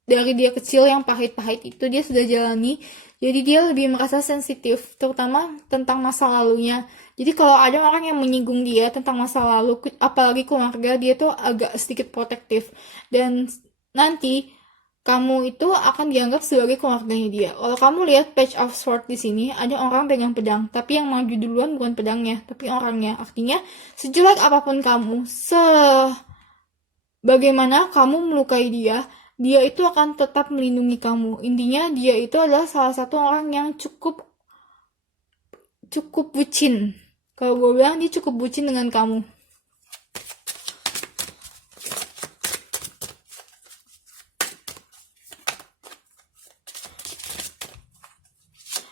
dari dia kecil yang pahit-pahit itu dia sudah jalani. Jadi dia lebih merasa sensitif, terutama tentang masa lalunya. Jadi kalau ada orang yang menyinggung dia tentang masa lalu, apalagi keluarga, dia tuh agak sedikit protektif. Dan nanti kamu itu akan dianggap sebagai keluarganya dia. Kalau kamu lihat Page of Swords di sini, ada orang pegang pedang, tapi yang maju duluan bukan pedangnya, tapi orangnya. Artinya, sejelek apapun kamu, bagaimana kamu melukai dia itu akan tetap melindungi kamu. Intinya dia itu adalah salah satu orang yang cukup bucin. Kalau gue bilang dia cukup bucin dengan kamu.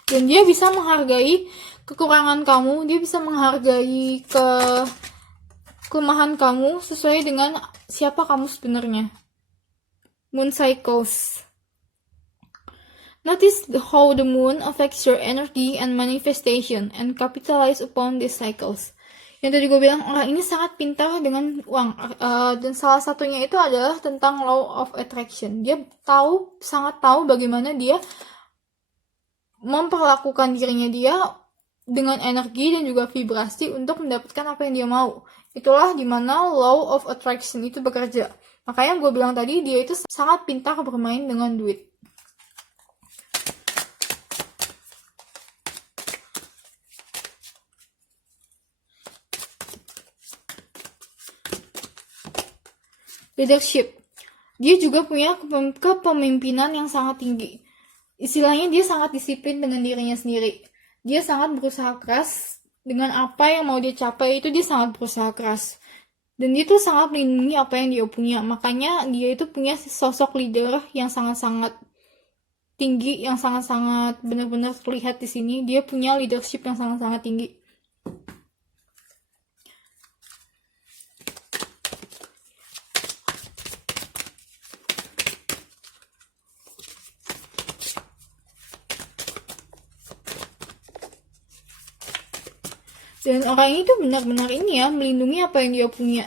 Dan dia bisa menghargai kekurangan kamu, dia bisa menghargai kelemahan kamu sesuai dengan siapa kamu sebenarnya. Moon cycles. Notice how the moon affects your energy and manifestation and capitalize upon these cycles. Yang tadi gue bilang, orang ini sangat pintar dengan uang. Dan salah satunya itu adalah tentang law of attraction. Dia sangat tahu bagaimana dia memperlakukan dirinya dia dengan energi dan juga vibrasi untuk mendapatkan apa yang dia mau. Itulah dimana law of attraction itu bekerja. Makanya gue bilang tadi, dia itu sangat pintar bermain dengan duit. Leadership. Dia juga punya kepemimpinan yang sangat tinggi. Istilahnya dia sangat disiplin dengan dirinya sendiri. Dia sangat berusaha keras. Dengan apa yang mau dia capai itu dia sangat berusaha keras. Dan dia tuh sangat melindungi apa yang dia punya. Makanya dia itu punya sosok leader yang sangat-sangat tinggi yang sangat-sangat benar-benar terlihat di sini. Dia punya leadership yang sangat-sangat tinggi. Dan orang ini tuh benar-benar ini ya, melindungi apa yang dia punya.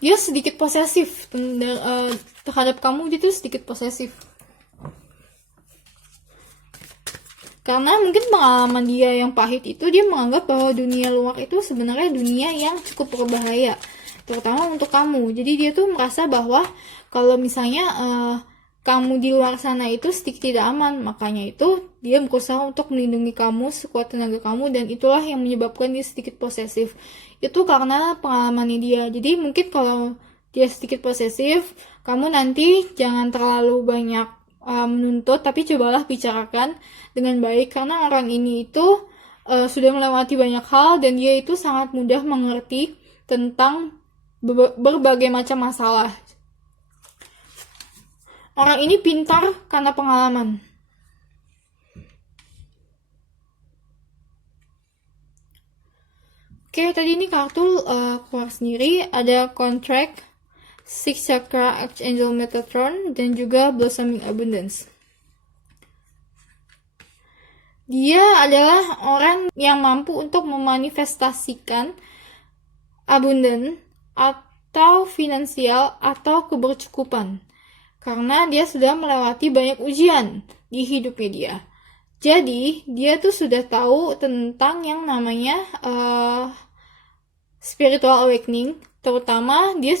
Dia sedikit posesif terhadap kamu, dia tuh sedikit posesif. Karena mungkin pengalaman dia yang pahit itu, dia menganggap bahwa dunia luar itu sebenarnya dunia yang cukup berbahaya, terutama untuk kamu. Jadi dia tuh merasa bahwa kalau misalnya kamu di luar sana itu sedikit tidak aman, makanya itu dia berusaha untuk melindungi kamu sekuat tenaga kamu, dan itulah yang menyebabkan dia sedikit posesif. Itu karena pengalamannya dia. Jadi mungkin kalau dia sedikit posesif, kamu nanti jangan terlalu banyak menuntut, tapi cobalah bicarakan dengan baik, karena orang ini itu sudah melewati banyak hal, dan dia itu sangat mudah mengerti tentang berbagai macam masalah. Orang ini pintar karena pengalaman. Oke, tadi ini kartu keluar sendiri. Ada Contract, Six Chakra, Archangel Metatron, dan juga Blossoming Abundance. Dia adalah orang yang mampu untuk memanifestasikan abundant atau finansial atau kebercukupan. Karena dia sudah melewati banyak ujian di hidupnya dia. Jadi, dia tuh sudah tahu tentang yang namanya spiritual awakening. Terutama, dia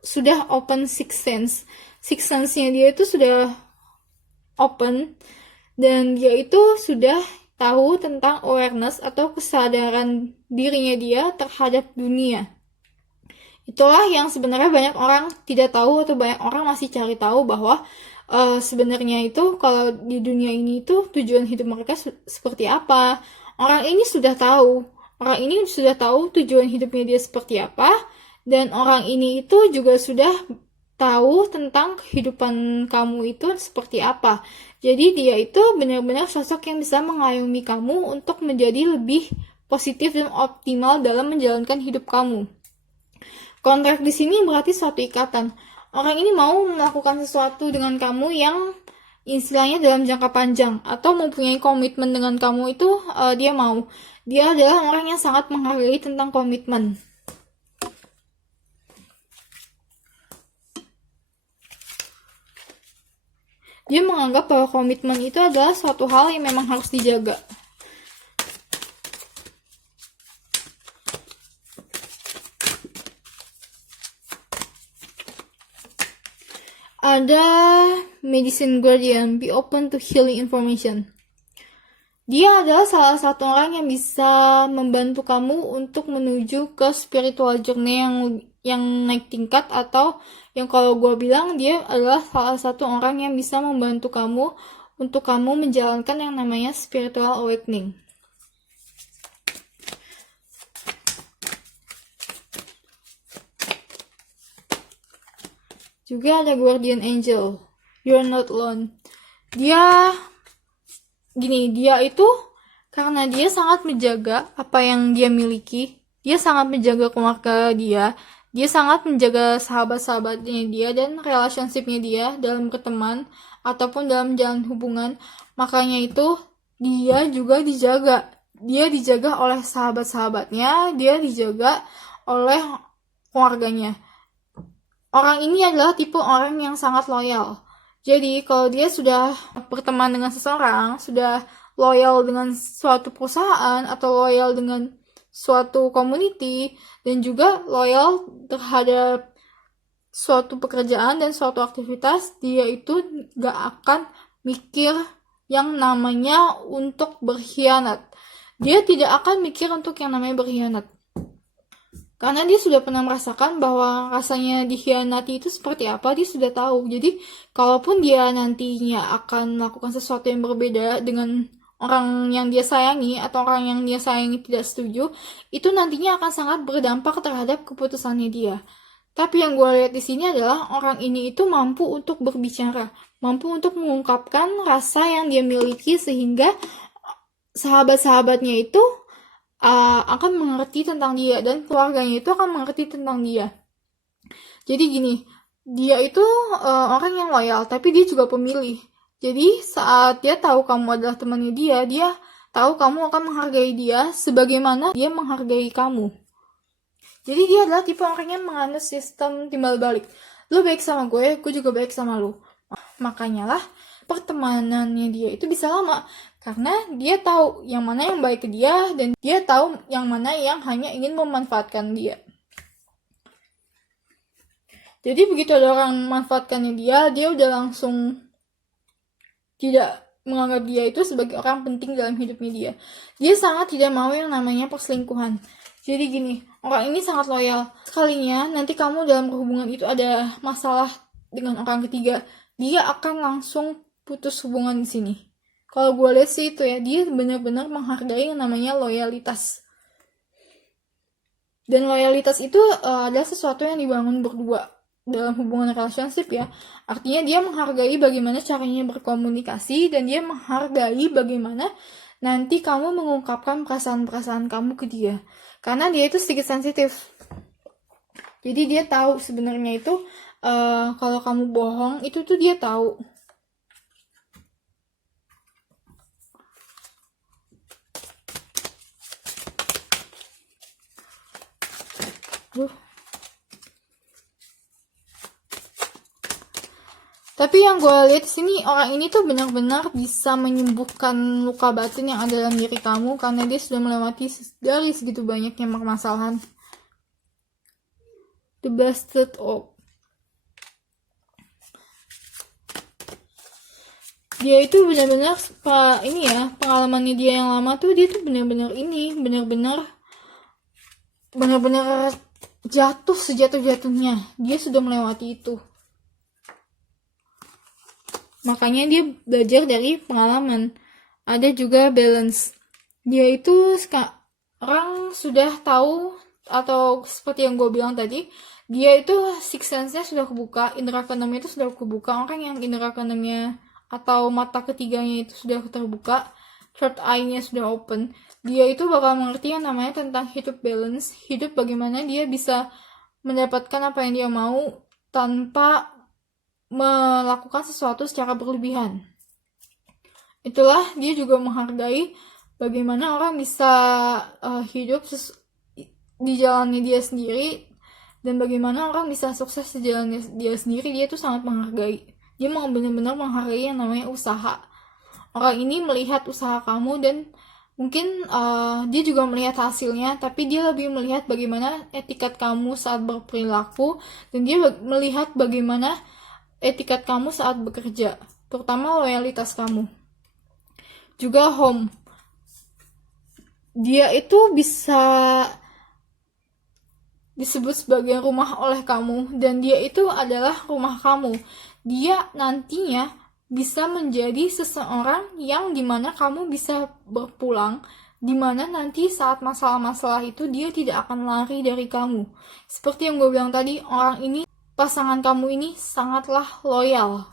sudah open sixth sense. Sixth sense-nya dia itu sudah open. Dan dia itu sudah tahu tentang awareness atau kesadaran dirinya dia terhadap dunia. Itulah yang sebenarnya banyak orang tidak tahu, atau banyak orang masih cari tahu bahwa sebenarnya itu kalau di dunia ini itu tujuan hidup mereka seperti apa. Orang ini sudah tahu. Orang ini sudah tahu tujuan hidupnya dia seperti apa, dan orang ini itu juga sudah tahu tentang kehidupan kamu itu seperti apa. Jadi dia itu benar-benar sosok yang bisa mengayomi kamu untuk menjadi lebih positif dan optimal dalam menjalankan hidup kamu. Kontrak di sini berarti suatu ikatan. Orang ini mau melakukan sesuatu dengan kamu yang istilahnya dalam jangka panjang, atau mempunyai komitmen dengan kamu itu dia mau. Dia adalah orang yang sangat menghargai tentang komitmen. Dia menganggap bahwa komitmen itu adalah suatu hal yang memang harus dijaga. Ada Medicine Guardian, be open to healing information. Dia adalah salah satu orang yang bisa membantu kamu untuk menuju ke spiritual journey yang naik tingkat, atau yang kalau gue bilang dia adalah salah satu orang yang bisa membantu kamu untuk kamu menjalankan yang namanya spiritual awakening. Juga ada Guardian Angel, you're not alone. Dia itu karena dia sangat menjaga apa yang dia miliki, dia sangat menjaga keluarga dia sangat menjaga sahabat-sahabatnya dia dan relationship-nya dia dalam berteman ataupun dalam jalan hubungan. Makanya itu dia juga dijaga. Dia dijaga oleh sahabat-sahabatnya, dia dijaga oleh keluarganya. Orang ini adalah tipe orang yang sangat loyal. Jadi kalau dia sudah berteman dengan seseorang, sudah loyal dengan suatu perusahaan atau loyal dengan suatu community, dan juga loyal terhadap suatu pekerjaan dan suatu aktivitas, dia itu gak akan mikir yang namanya untuk berkhianat. Dia tidak akan mikir untuk yang namanya berkhianat. Karena dia sudah pernah merasakan bahwa rasanya dikhianati itu seperti apa, dia sudah tahu. Jadi, kalaupun dia nantinya akan melakukan sesuatu yang berbeda dengan orang yang dia sayangi, atau orang yang dia sayangi tidak setuju, itu nantinya akan sangat berdampak terhadap keputusannya dia. Tapi yang gue lihat di sini adalah orang ini itu mampu untuk berbicara, mampu untuk mengungkapkan rasa yang dia miliki sehingga sahabat-sahabatnya itu akan mengerti tentang dia dan keluarganya itu akan mengerti tentang dia. Jadi gini, dia itu orang yang loyal, tapi dia juga pemilih. Jadi saat dia tahu kamu adalah temannya dia tahu kamu akan menghargai dia sebagaimana dia menghargai kamu. Jadi dia adalah tipe orang yang menganut sistem timbal balik. Lu baik sama gue juga baik sama lu. Makanya lah pertemanannya dia itu bisa lama. Karena dia tahu yang mana yang baik ke dia dan dia tahu yang mana yang hanya ingin memanfaatkan dia. Jadi begitu ada orang memanfaatkannya dia udah langsung tidak menganggap dia itu sebagai orang penting dalam hidupnya dia. Dia sangat tidak mau yang namanya perselingkuhan. Jadi gini, orang ini sangat loyal. Sekalinya nanti kamu dalam hubungan itu ada masalah dengan orang ketiga, dia akan langsung putus hubungan di sini. Kalau gue lihat sih itu ya, dia benar-benar menghargai yang namanya loyalitas. Dan loyalitas itu adalah sesuatu yang dibangun berdua dalam hubungan relationship ya. Artinya dia menghargai bagaimana caranya berkomunikasi dan dia menghargai bagaimana nanti kamu mengungkapkan perasaan-perasaan kamu ke dia. Karena dia itu sedikit sensitif. Jadi dia tahu sebenarnya itu kalau kamu bohong itu tuh dia tahu. Tapi yang gue lihat di sini orang ini tuh benar-benar bisa menyembuhkan luka batin yang ada dalam diri kamu karena dia sudah melewati dari segitu banyaknya permasalahan. The bastard of. Dia itu benar-benar ini ya, pengalamannya dia yang lama tuh dia tuh benar-benar jatuh sejatuh-jatuhnya. Dia sudah melewati itu. Makanya dia belajar dari pengalaman. Ada juga balance. Dia itu sekarang sudah tahu, atau seperti yang gue bilang tadi, dia itu sixth sense-nya sudah kebuka, indera keenamnya itu sudah kebuka. Orang yang indera keenamnya atau mata ketiganya itu sudah terbuka, third eye-nya sudah open, dia itu bakal mengerti yang namanya tentang hidup balance, hidup bagaimana dia bisa mendapatkan apa yang dia mau tanpa melakukan sesuatu secara berlebihan. Itulah dia juga menghargai bagaimana orang bisa hidup di jalannya dia sendiri dan bagaimana orang bisa sukses di jalannya dia sendiri. Dia tuh sangat menghargai. Dia mau benar-benar menghargai yang namanya usaha. Orang ini melihat usaha kamu dan mungkin dia juga melihat hasilnya, tapi dia lebih melihat bagaimana etikat kamu saat berperilaku dan dia melihat bagaimana etikat kamu saat bekerja, terutama loyalitas kamu. Juga home. Dia itu bisa disebut sebagai rumah oleh kamu dan dia itu adalah rumah kamu. Dia nantinya bisa menjadi seseorang yang dimana kamu bisa berpulang, dimana nanti saat masalah-masalah itu dia tidak akan lari dari kamu. Seperti yang gue bilang tadi, orang ini, pasangan kamu ini sangatlah loyal,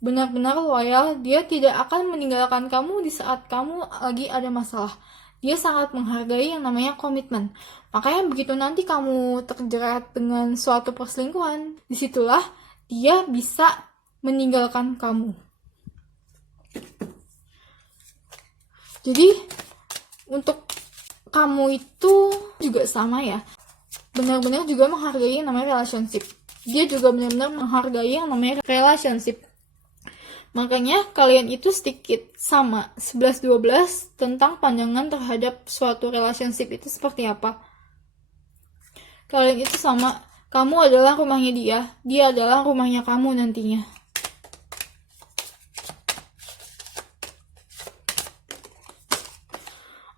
benar-benar loyal. Dia tidak akan meninggalkan kamu di saat kamu lagi ada masalah. Dia sangat menghargai yang namanya komitmen. Makanya begitu nanti kamu terjerat dengan suatu perselingkuhan, disitulah dia bisa meninggalkan kamu. Jadi untuk kamu itu juga sama ya, benar-benar juga menghargai yang namanya relationship. Dia juga benar-benar menghargai yang namanya relationship. Makanya kalian itu sedikit sama 11-12 tentang pandangan terhadap suatu relationship itu seperti apa. Kalian itu sama, kamu adalah rumahnya dia adalah rumahnya kamu nantinya.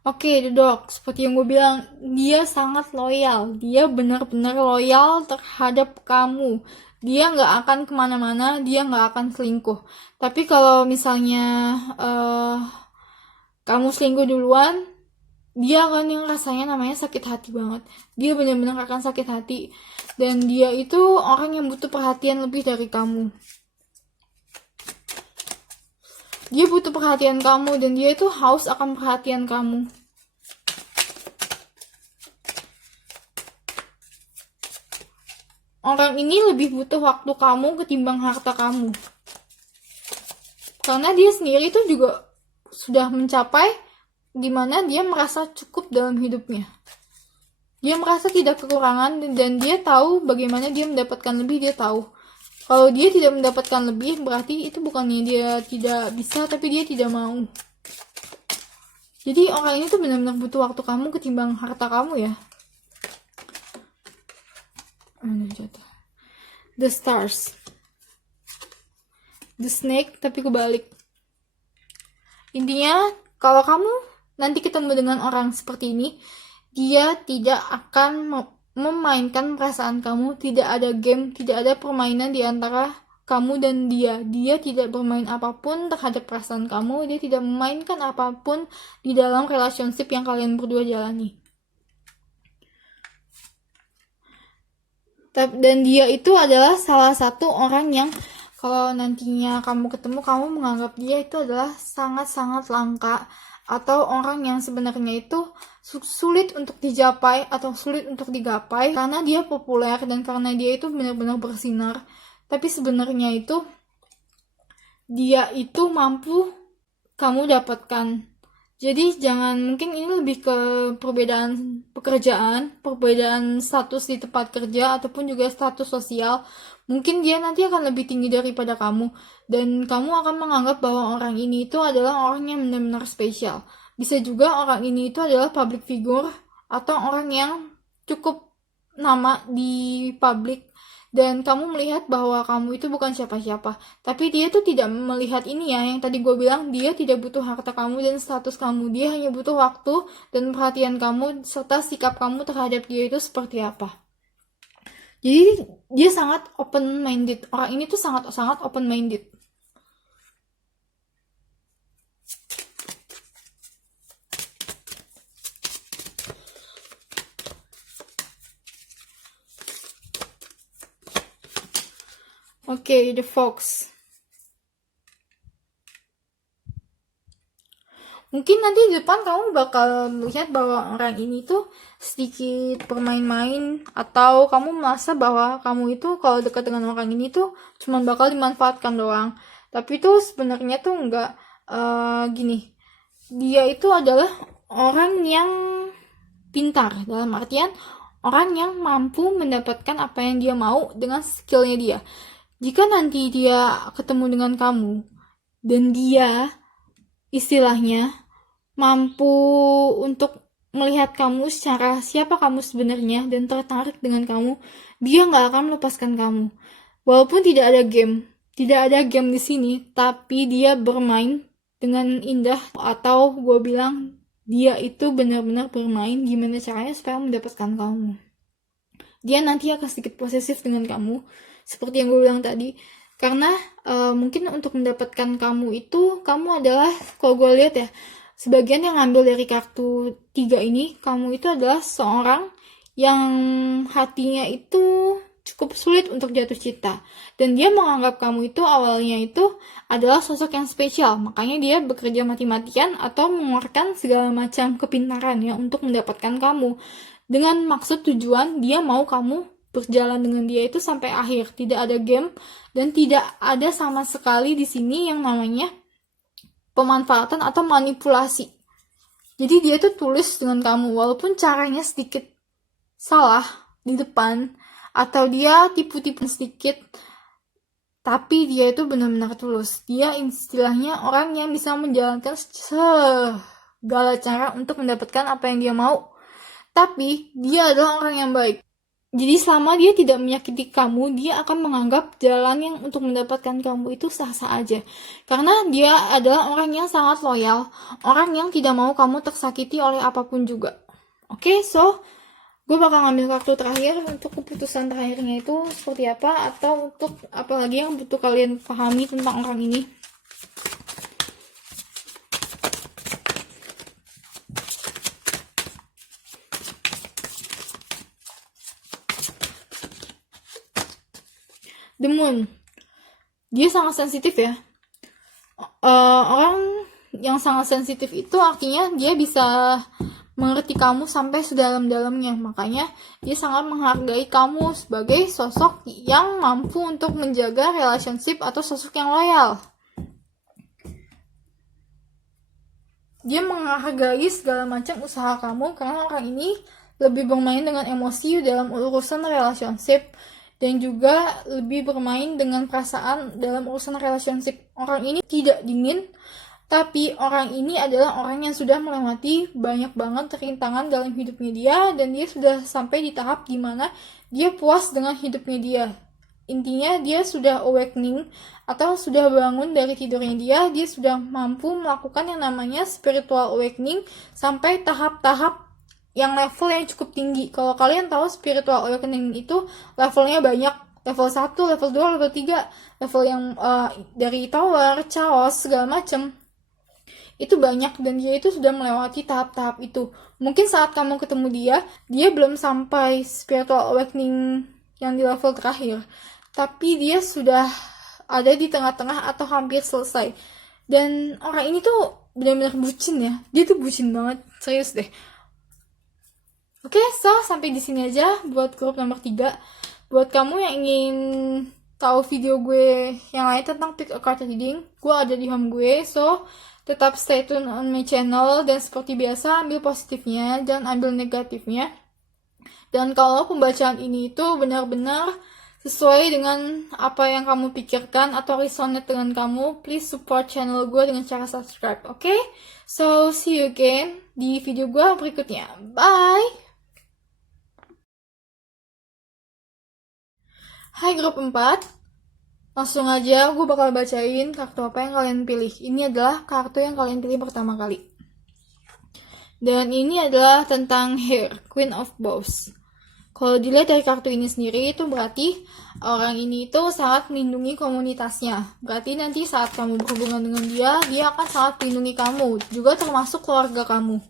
Oke, The Dog, seperti yang gue bilang, dia sangat loyal. Dia benar-benar loyal terhadap kamu. Dia nggak akan kemana-mana, dia nggak akan selingkuh. Tapi kalau misalnya kamu selingkuh duluan, dia akan yang rasanya namanya sakit hati banget. Dia benar-benar akan sakit hati. Dan dia itu orang yang butuh perhatian lebih dari kamu. Dia butuh perhatian kamu dan dia itu haus akan perhatian kamu. Orang ini lebih butuh waktu kamu ketimbang harta kamu. Karena dia sendiri itu juga sudah mencapai dimana dia merasa cukup dalam hidupnya. Dia merasa tidak kekurangan dan dia tahu bagaimana dia mendapatkan lebih, dia tahu. Kalau dia tidak mendapatkan lebih, berarti itu bukannya dia tidak bisa, tapi dia tidak mau. Jadi orang ini tuh benar-benar butuh waktu kamu ketimbang harta kamu ya. The Stars. The Snake, tapi kebalik. Intinya, kalau kamu nanti ketemu dengan orang seperti ini, dia tidak akan memainkan perasaan kamu, tidak ada game, tidak ada permainan di antara kamu dan dia. Dia tidak bermain apapun terhadap perasaan kamu, dia tidak memainkan apapun di dalam relationship yang kalian berdua jalani. Dan dia itu adalah salah satu orang yang kalau nantinya kamu ketemu, kamu menganggap dia itu adalah sangat-sangat langka, atau orang yang sebenarnya itu sulit untuk dicapai atau sulit untuk digapai karena dia populer dan karena dia itu benar-benar bersinar. Tapi sebenarnya itu dia itu mampu kamu dapatkan. Jadi jangan, mungkin ini lebih ke perbedaan pekerjaan, perbedaan status di tempat kerja, ataupun juga status sosial. Mungkin dia nanti akan lebih tinggi daripada kamu, dan kamu akan menganggap bahwa orang ini itu adalah orang yang benar-benar spesial. Bisa juga orang ini itu adalah public figure, atau orang yang cukup nama di publik, dan kamu melihat bahwa kamu itu bukan siapa-siapa. Tapi dia tuh tidak melihat ini ya, yang tadi gue bilang, dia tidak butuh harta kamu dan status kamu. Dia hanya butuh waktu dan perhatian kamu, serta sikap kamu terhadap dia itu seperti apa. Jadi dia sangat open-minded. Orang ini tuh sangat-sangat open-minded. Oke, The Fox. Mungkin nanti di depan kamu bakal melihat bahwa orang ini tuh sedikit bermain-main, atau kamu merasa bahwa kamu itu kalau dekat dengan orang ini tuh cuma bakal dimanfaatkan doang. Tapi tuh sebenarnya tuh enggak. Gini, dia itu adalah orang yang pintar, dalam artian orang yang mampu mendapatkan apa yang dia mau dengan skillnya dia. Jika nanti dia ketemu dengan kamu dan dia istilahnya mampu untuk melihat kamu secara siapa kamu sebenarnya dan tertarik dengan kamu, dia nggak akan melepaskan kamu. Walaupun tidak ada game di sini, tapi dia bermain dengan indah, atau gue bilang dia itu benar-benar bermain gimana caranya supaya mendapatkan kamu. Dia nanti akan sedikit posesif dengan kamu, seperti yang gue bilang tadi, karena mungkin untuk mendapatkan kamu itu, kamu adalah, kalau gue lihat ya, sebagian yang ngambil dari kartu 3 ini, kamu itu adalah seorang yang hatinya itu cukup sulit untuk jatuh cinta, dan dia menganggap kamu itu awalnya itu adalah sosok yang spesial, makanya dia bekerja mati-matian atau mengeluarkan segala macam kepintaran ya untuk mendapatkan kamu, dengan maksud tujuan dia mau kamu berjalan dengan dia itu sampai akhir. Tidak ada game dan tidak ada sama sekali di sini yang namanya pemanfaatan atau manipulasi. Jadi dia tuh tulus dengan kamu, walaupun caranya sedikit salah di depan atau dia tipu-tipu sedikit, tapi dia itu benar-benar tulus. Dia istilahnya orang yang bisa menjalankan segala cara untuk mendapatkan apa yang dia mau. Tapi dia adalah orang yang baik. Jadi selama dia tidak menyakiti kamu, dia akan menganggap jalan yang untuk mendapatkan kamu itu sah-sah aja. Karena dia adalah orang yang sangat loyal, orang yang tidak mau kamu tersakiti oleh apapun juga. Oke, so gue bakal ngambil kartu terakhir untuk keputusan terakhirnya itu seperti apa, atau untuk apa lagi yang butuh kalian pahami tentang orang ini. The Moon. Dia sangat sensitif ya. Orang yang sangat sensitif itu artinya dia bisa mengerti kamu sampai sedalam-dalamnya. Makanya dia sangat menghargai kamu sebagai sosok yang mampu untuk menjaga relationship atau sosok yang loyal. Dia menghargai segala macam usaha kamu karena orang ini lebih bermain dengan emosi dalam urusan relationship dan juga lebih bermain dengan perasaan dalam urusan relationship. Orang ini tidak dingin, tapi orang ini adalah orang yang sudah melewati banyak banget rintangan dalam hidupnya dia, dan dia sudah sampai di tahap dimana dia puas dengan hidupnya dia. Intinya dia sudah awakening atau sudah bangun dari tidurnya dia sudah mampu melakukan yang namanya spiritual awakening sampai tahap-tahap yang level yang cukup tinggi. Kalau kalian tahu spiritual awakening itu levelnya banyak. Level 1, level 2, level 3. Level yang dari tower, chaos, segala macam. Itu banyak dan dia itu sudah melewati tahap-tahap itu. Mungkin saat kamu ketemu dia belum sampai spiritual awakening yang di level terakhir. Tapi dia sudah ada di tengah-tengah atau hampir selesai. Dan orang ini tuh benar-benar bucin ya. Dia tuh bucin banget, serius deh. Oke, sampai di sini aja buat grup nomor 3. Buat kamu yang ingin tahu video gue yang lain tentang pick a card reading, gue ada di home gue, so tetap stay tune on my channel, dan seperti biasa ambil positifnya dan ambil negatifnya. Dan kalau pembacaan ini itu benar-benar sesuai dengan apa yang kamu pikirkan atau resonate dengan kamu, please support channel gue dengan cara subscribe, oke? So, see you again di video gue berikutnya. Bye! Hai grup 4, langsung aja gue bakal bacain kartu apa yang kalian pilih. Ini adalah kartu yang kalian pilih pertama kali. Dan ini adalah tentang Hair, Queen of Bows. Kalau dilihat dari kartu ini sendiri, itu berarti orang ini itu sangat melindungi komunitasnya. Berarti nanti saat kamu berhubungan dengan dia akan sangat melindungi kamu, juga termasuk keluarga kamu.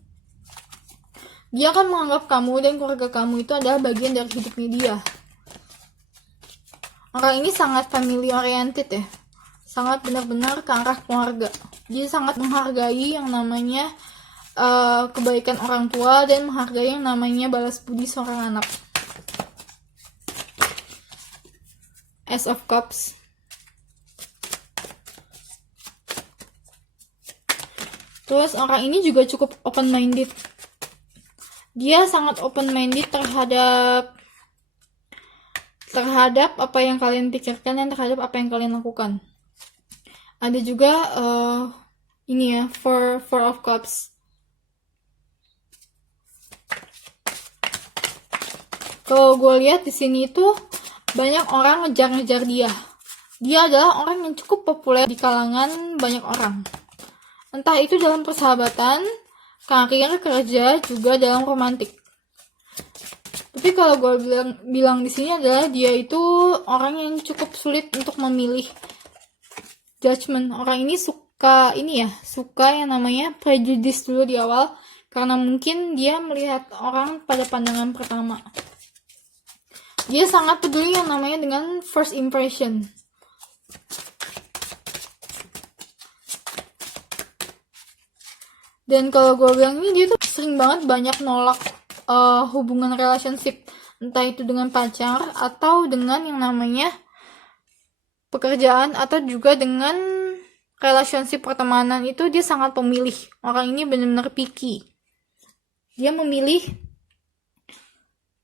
Dia akan menganggap kamu dan keluarga kamu itu adalah bagian dari hidupnya dia. Orang ini sangat family oriented ya, sangat benar-benar ke arah keluarga. Dia sangat menghargai yang namanya kebaikan orang tua dan menghargai yang namanya balas budi seorang anak. Ace of Cups. Terus orang ini juga cukup open-minded. Dia sangat open-minded terhadap apa yang kalian pikirkan dan terhadap apa yang kalian lakukan. Ada juga ini ya, Four of Cups. Kalau gue lihat di sini itu banyak orang ngejar-ngejar dia. Dia adalah orang yang cukup populer di kalangan banyak orang. Entah itu dalam persahabatan, karir, kerja, juga dalam romantik. Tapi kalau gue bilang di sini adalah dia itu orang yang cukup sulit untuk memilih judgment. Orang ini suka yang namanya prejudice dulu di awal, karena mungkin dia melihat orang pada pandangan pertama. Dia sangat peduli yang namanya dengan first impression. Dan kalau gue bilang ini, dia tuh sering banget banyak nolak hubungan relationship, entah itu dengan pacar atau dengan yang namanya pekerjaan atau juga dengan relationship pertemanan. Itu dia sangat pemilih. Orang ini benar-benar picky. Dia memilih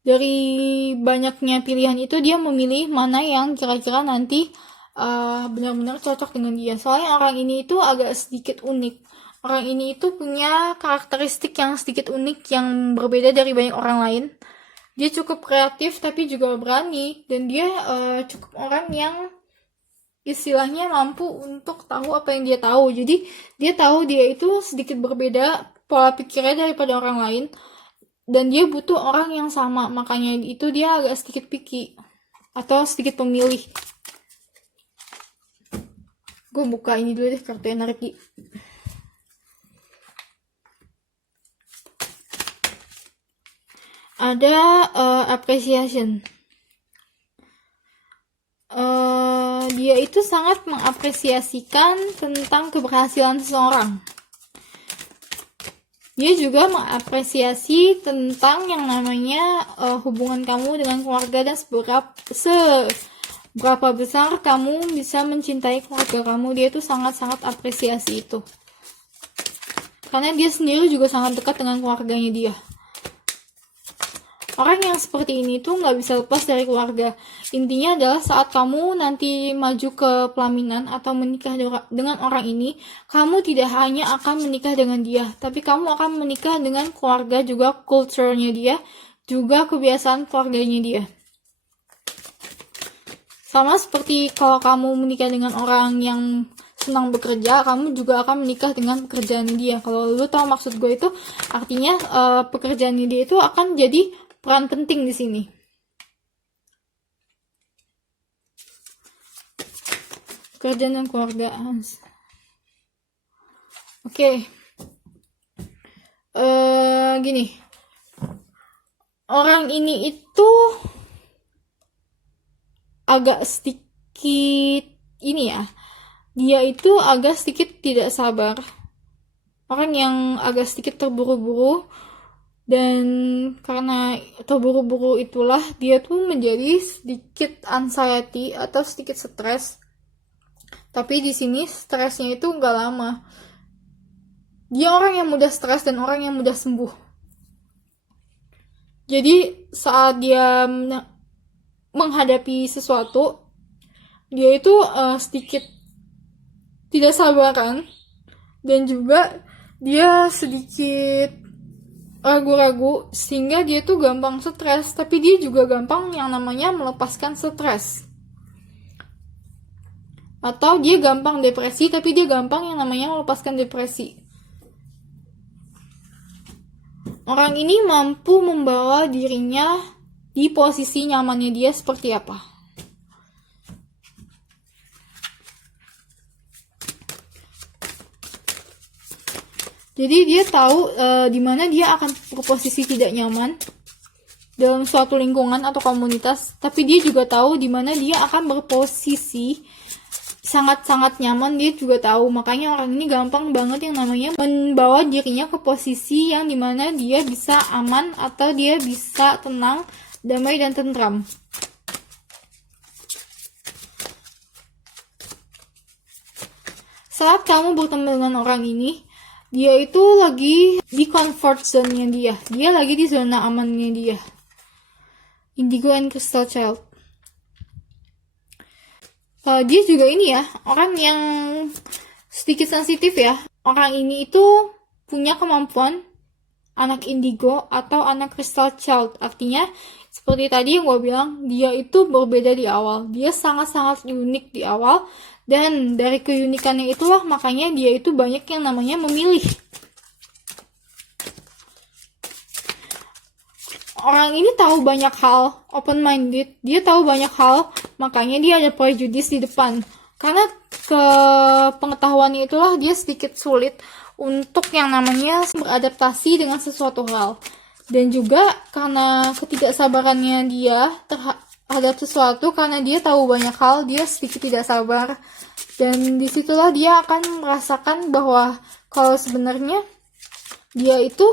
dari banyaknya pilihan itu, dia memilih mana yang kira-kira nanti benar-benar cocok dengan dia. Soalnya orang ini itu agak sedikit unik. Orang ini itu punya karakteristik yang sedikit unik, yang berbeda dari banyak orang lain. Dia cukup kreatif tapi juga berani, dan dia cukup orang yang istilahnya mampu untuk tahu apa yang dia tahu. Jadi dia tahu dia itu sedikit berbeda pola pikirnya daripada orang lain, dan dia butuh orang yang sama. Makanya itu dia agak sedikit picky atau sedikit pemilih. Gue buka ini dulu deh, kartu energi. Ada appreciation. dia itu sangat mengapresiasikan tentang keberhasilan seseorang. Dia juga mengapresiasi tentang yang namanya hubungan kamu dengan keluarga dan seberapa besar kamu bisa mencintai keluarga kamu. Dia tuh sangat-sangat apresiasi itu. Karena dia sendiri juga sangat dekat dengan keluarganya dia. Orang yang seperti ini tuh nggak bisa lepas dari keluarga. Intinya adalah saat kamu nanti maju ke pelaminan atau menikah dengan orang ini, kamu tidak hanya akan menikah dengan dia, tapi kamu akan menikah dengan keluarga juga, culture-nya dia, juga kebiasaan keluarganya dia. Sama seperti kalau kamu menikah dengan orang yang senang bekerja, kamu juga akan menikah dengan pekerjaan dia. Kalau lu tahu maksud gue itu, artinya pekerjaan dia itu akan jadi peran penting di sini. Pekerjaan dan keluarga. Oke. Gini. Orang ini itu agak sedikit ini ya. Dia itu agak sedikit tidak sabar. Orang yang agak sedikit terburu-buru. Dan karena terburu-buru itulah dia tuh menjadi sedikit anxiety atau sedikit stres. Tapi di sini stresnya itu nggak lama. Dia orang yang mudah stres dan orang yang mudah sembuh. Jadi saat dia menghadapi sesuatu, dia itu sedikit tidak sabaran dan juga dia sedikit ragu-ragu sehingga dia tuh gampang stres, tapi dia juga gampang yang namanya melepaskan stres. Atau dia gampang depresi, tapi dia gampang yang namanya melepaskan depresi. Orang ini mampu membawa dirinya di posisi nyamannya dia seperti apa. Jadi dia tahu di mana dia akan berposisi tidak nyaman dalam suatu lingkungan atau komunitas, tapi dia juga tahu di mana dia akan berposisi sangat-sangat nyaman. Dia juga tahu, makanya orang ini gampang banget yang namanya membawa dirinya ke posisi yang dimana dia bisa aman atau dia bisa tenang, damai dan tentram. Saat kamu bertemu dengan orang ini, dia itu lagi di comfort zone-nya dia. Dia lagi di zona amannya dia. Indigo and Crystal Child. Dia juga ini ya, orang yang sedikit sensitif ya. Orang ini itu punya kemampuan anak indigo atau anak Crystal Child. Artinya, seperti tadi yang gue bilang, dia itu berbeda di awal. Dia sangat-sangat unik di awal. Dan dari keunikannya itulah makanya dia itu banyak yang namanya memilih. Orang ini tahu banyak hal, open-minded. Dia tahu banyak hal, makanya dia ada prejudice di depan. Karena ke pengetahuannya itulah dia sedikit sulit untuk yang namanya beradaptasi dengan sesuatu hal. Dan juga karena ketidaksabarannya dia terhadap sesuatu, karena dia tahu banyak hal, dia sedikit tidak sabar. Dan disitulah dia akan merasakan bahwa kalau sebenarnya dia itu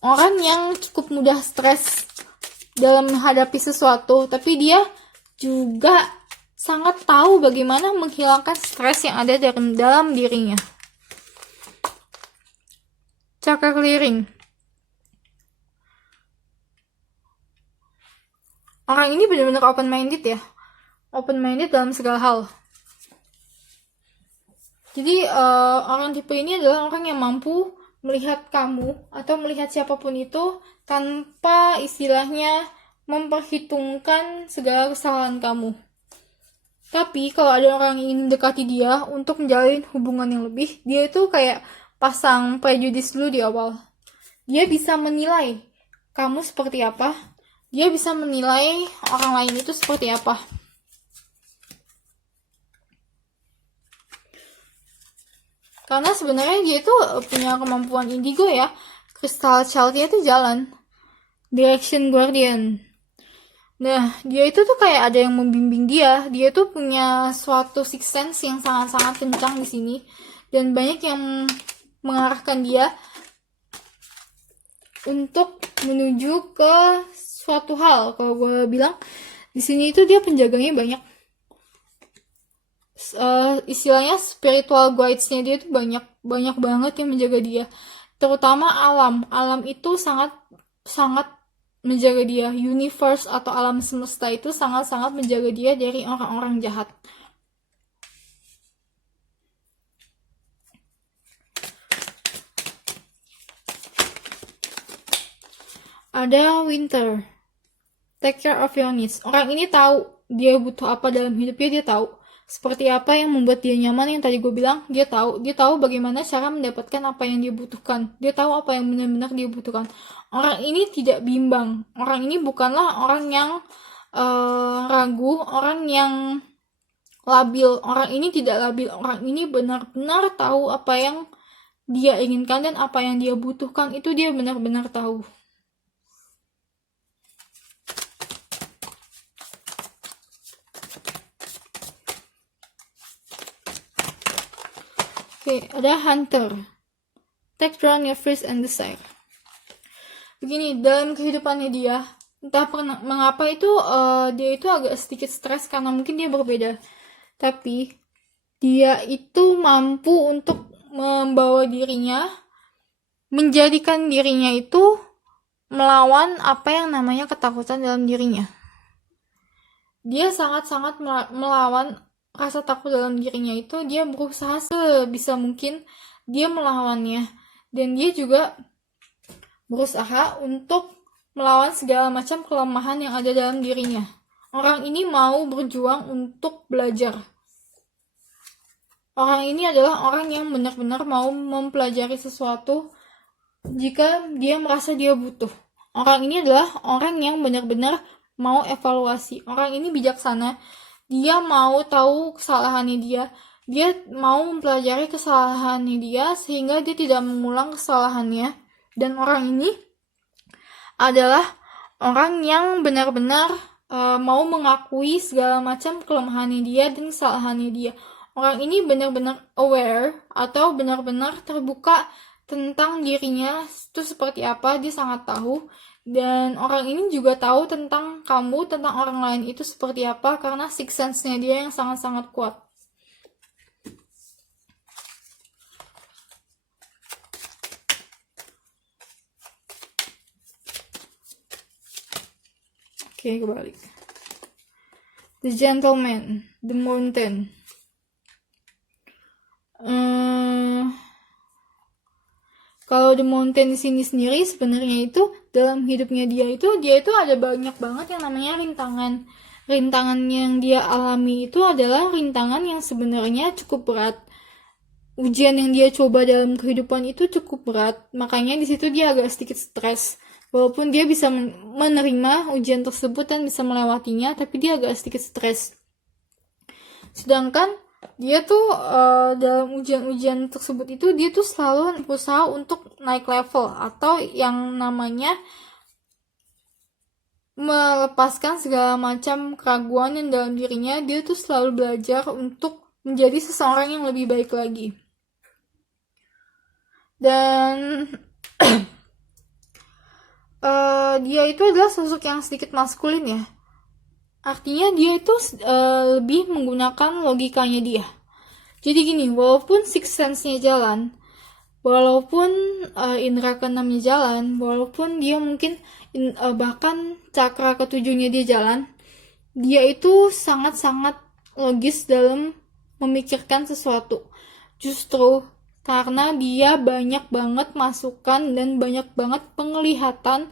orang yang cukup mudah stres dalam menghadapi sesuatu, tapi dia juga sangat tahu bagaimana menghilangkan stres yang ada dalam dirinya. Cakra clearing. Orang ini benar-benar open-minded ya. Open-minded dalam segala hal. Jadi orang tipe ini adalah orang yang mampu melihat kamu atau melihat siapapun itu tanpa istilahnya memperhitungkan segala kesalahan kamu. Tapi kalau ada orang yang ingin mendekati dia untuk menjalin hubungan yang lebih, dia itu kayak pasang prejudice dulu di awal. Dia bisa menilai kamu seperti apa. Dia bisa menilai orang lain itu seperti apa. Karena sebenarnya dia itu punya kemampuan indigo ya. Crystal Child-nya itu jalan. Direction Guardian. Nah, dia itu tuh kayak ada yang membimbing dia. Dia tuh punya suatu sixth sense yang sangat-sangat kencang di sini. Dan banyak yang mengarahkan dia untuk menuju ke suatu hal. Kalau gue bilang, di sini itu dia penjaganya banyak. Istilahnya spiritual guides-nya dia tuh banyak banget yang menjaga dia. Terutama alam itu sangat menjaga dia. Universe atau alam semesta itu sangat menjaga dia dari orang-orang jahat. Ada Winter, take care of your needs. Orang ini tahu dia butuh apa dalam hidupnya, dia tahu seperti apa yang membuat dia nyaman. Yang tadi gue bilang, dia tahu bagaimana cara mendapatkan apa yang dia butuhkan. Dia tahu apa yang benar-benar dia butuhkan. Orang ini tidak bimbang. Orang ini bukanlah orang yang ragu, orang yang labil. Orang ini tidak labil. Orang ini benar-benar tahu apa yang dia inginkan dan apa yang dia butuhkan. Itu dia benar-benar tahu. Oke, ada Hunter. Take down your fears and desire. Begini, dalam kehidupannya dia, entah mengapa itu dia itu agak sedikit stres karena mungkin dia berbeda. Tapi dia itu mampu untuk membawa dirinya, menjadikan dirinya itu melawan apa yang namanya ketakutan dalam dirinya. Dia sangat-sangat melawan rasa takut dalam dirinya itu. Dia berusaha sebisa mungkin dia melawannya, dan dia juga berusaha untuk melawan segala macam kelemahan yang ada dalam dirinya. Orang ini mau berjuang untuk belajar. Orang ini adalah orang yang benar-benar mau mempelajari sesuatu jika dia merasa dia butuh. Orang ini adalah orang yang benar-benar mau evaluasi. Orang ini bijaksana. Dia mau tahu kesalahannya dia. Dia mau mempelajari kesalahannya dia sehingga dia tidak mengulang kesalahannya. Dan orang ini adalah orang yang benar-benar mau mengakui segala macam kelemahannya dia dan kesalahannya dia. Orang ini benar-benar aware atau benar-benar terbuka tentang dirinya itu seperti apa. Dia sangat tahu. Dan orang ini juga tahu tentang kamu, tentang orang lain itu seperti apa, karena sixth sense-nya dia yang sangat-sangat kuat. Oke, kebalik. The Gentleman, The Mountain. Kalau The Mountain di sini sendiri sebenarnya itu dalam hidupnya dia itu ada banyak banget yang namanya rintangan. Rintangan yang dia alami itu adalah rintangan yang sebenarnya cukup berat. Ujian yang dia coba dalam kehidupan itu cukup berat. Makanya di situ dia agak sedikit stres. Walaupun dia bisa menerima ujian tersebut dan bisa melewatinya, tapi dia agak sedikit stres. Sedangkan dia tuh dalam ujian-ujian tersebut itu dia tuh selalu berusaha untuk naik level atau yang namanya melepaskan segala macam keraguan yang dalam dirinya. Dia tuh selalu belajar untuk menjadi seseorang yang lebih baik lagi. Dan dia itu adalah sosok yang sedikit maskulin ya. Artinya dia itu lebih menggunakan logikanya dia. Jadi gini, walaupun sixth sense-nya jalan, walaupun indera keenamnya jalan, walaupun dia mungkin bahkan cakra ketujuhnya dia jalan, dia itu sangat-sangat logis dalam memikirkan sesuatu. Justru karena dia banyak banget masukan dan banyak banget penglihatan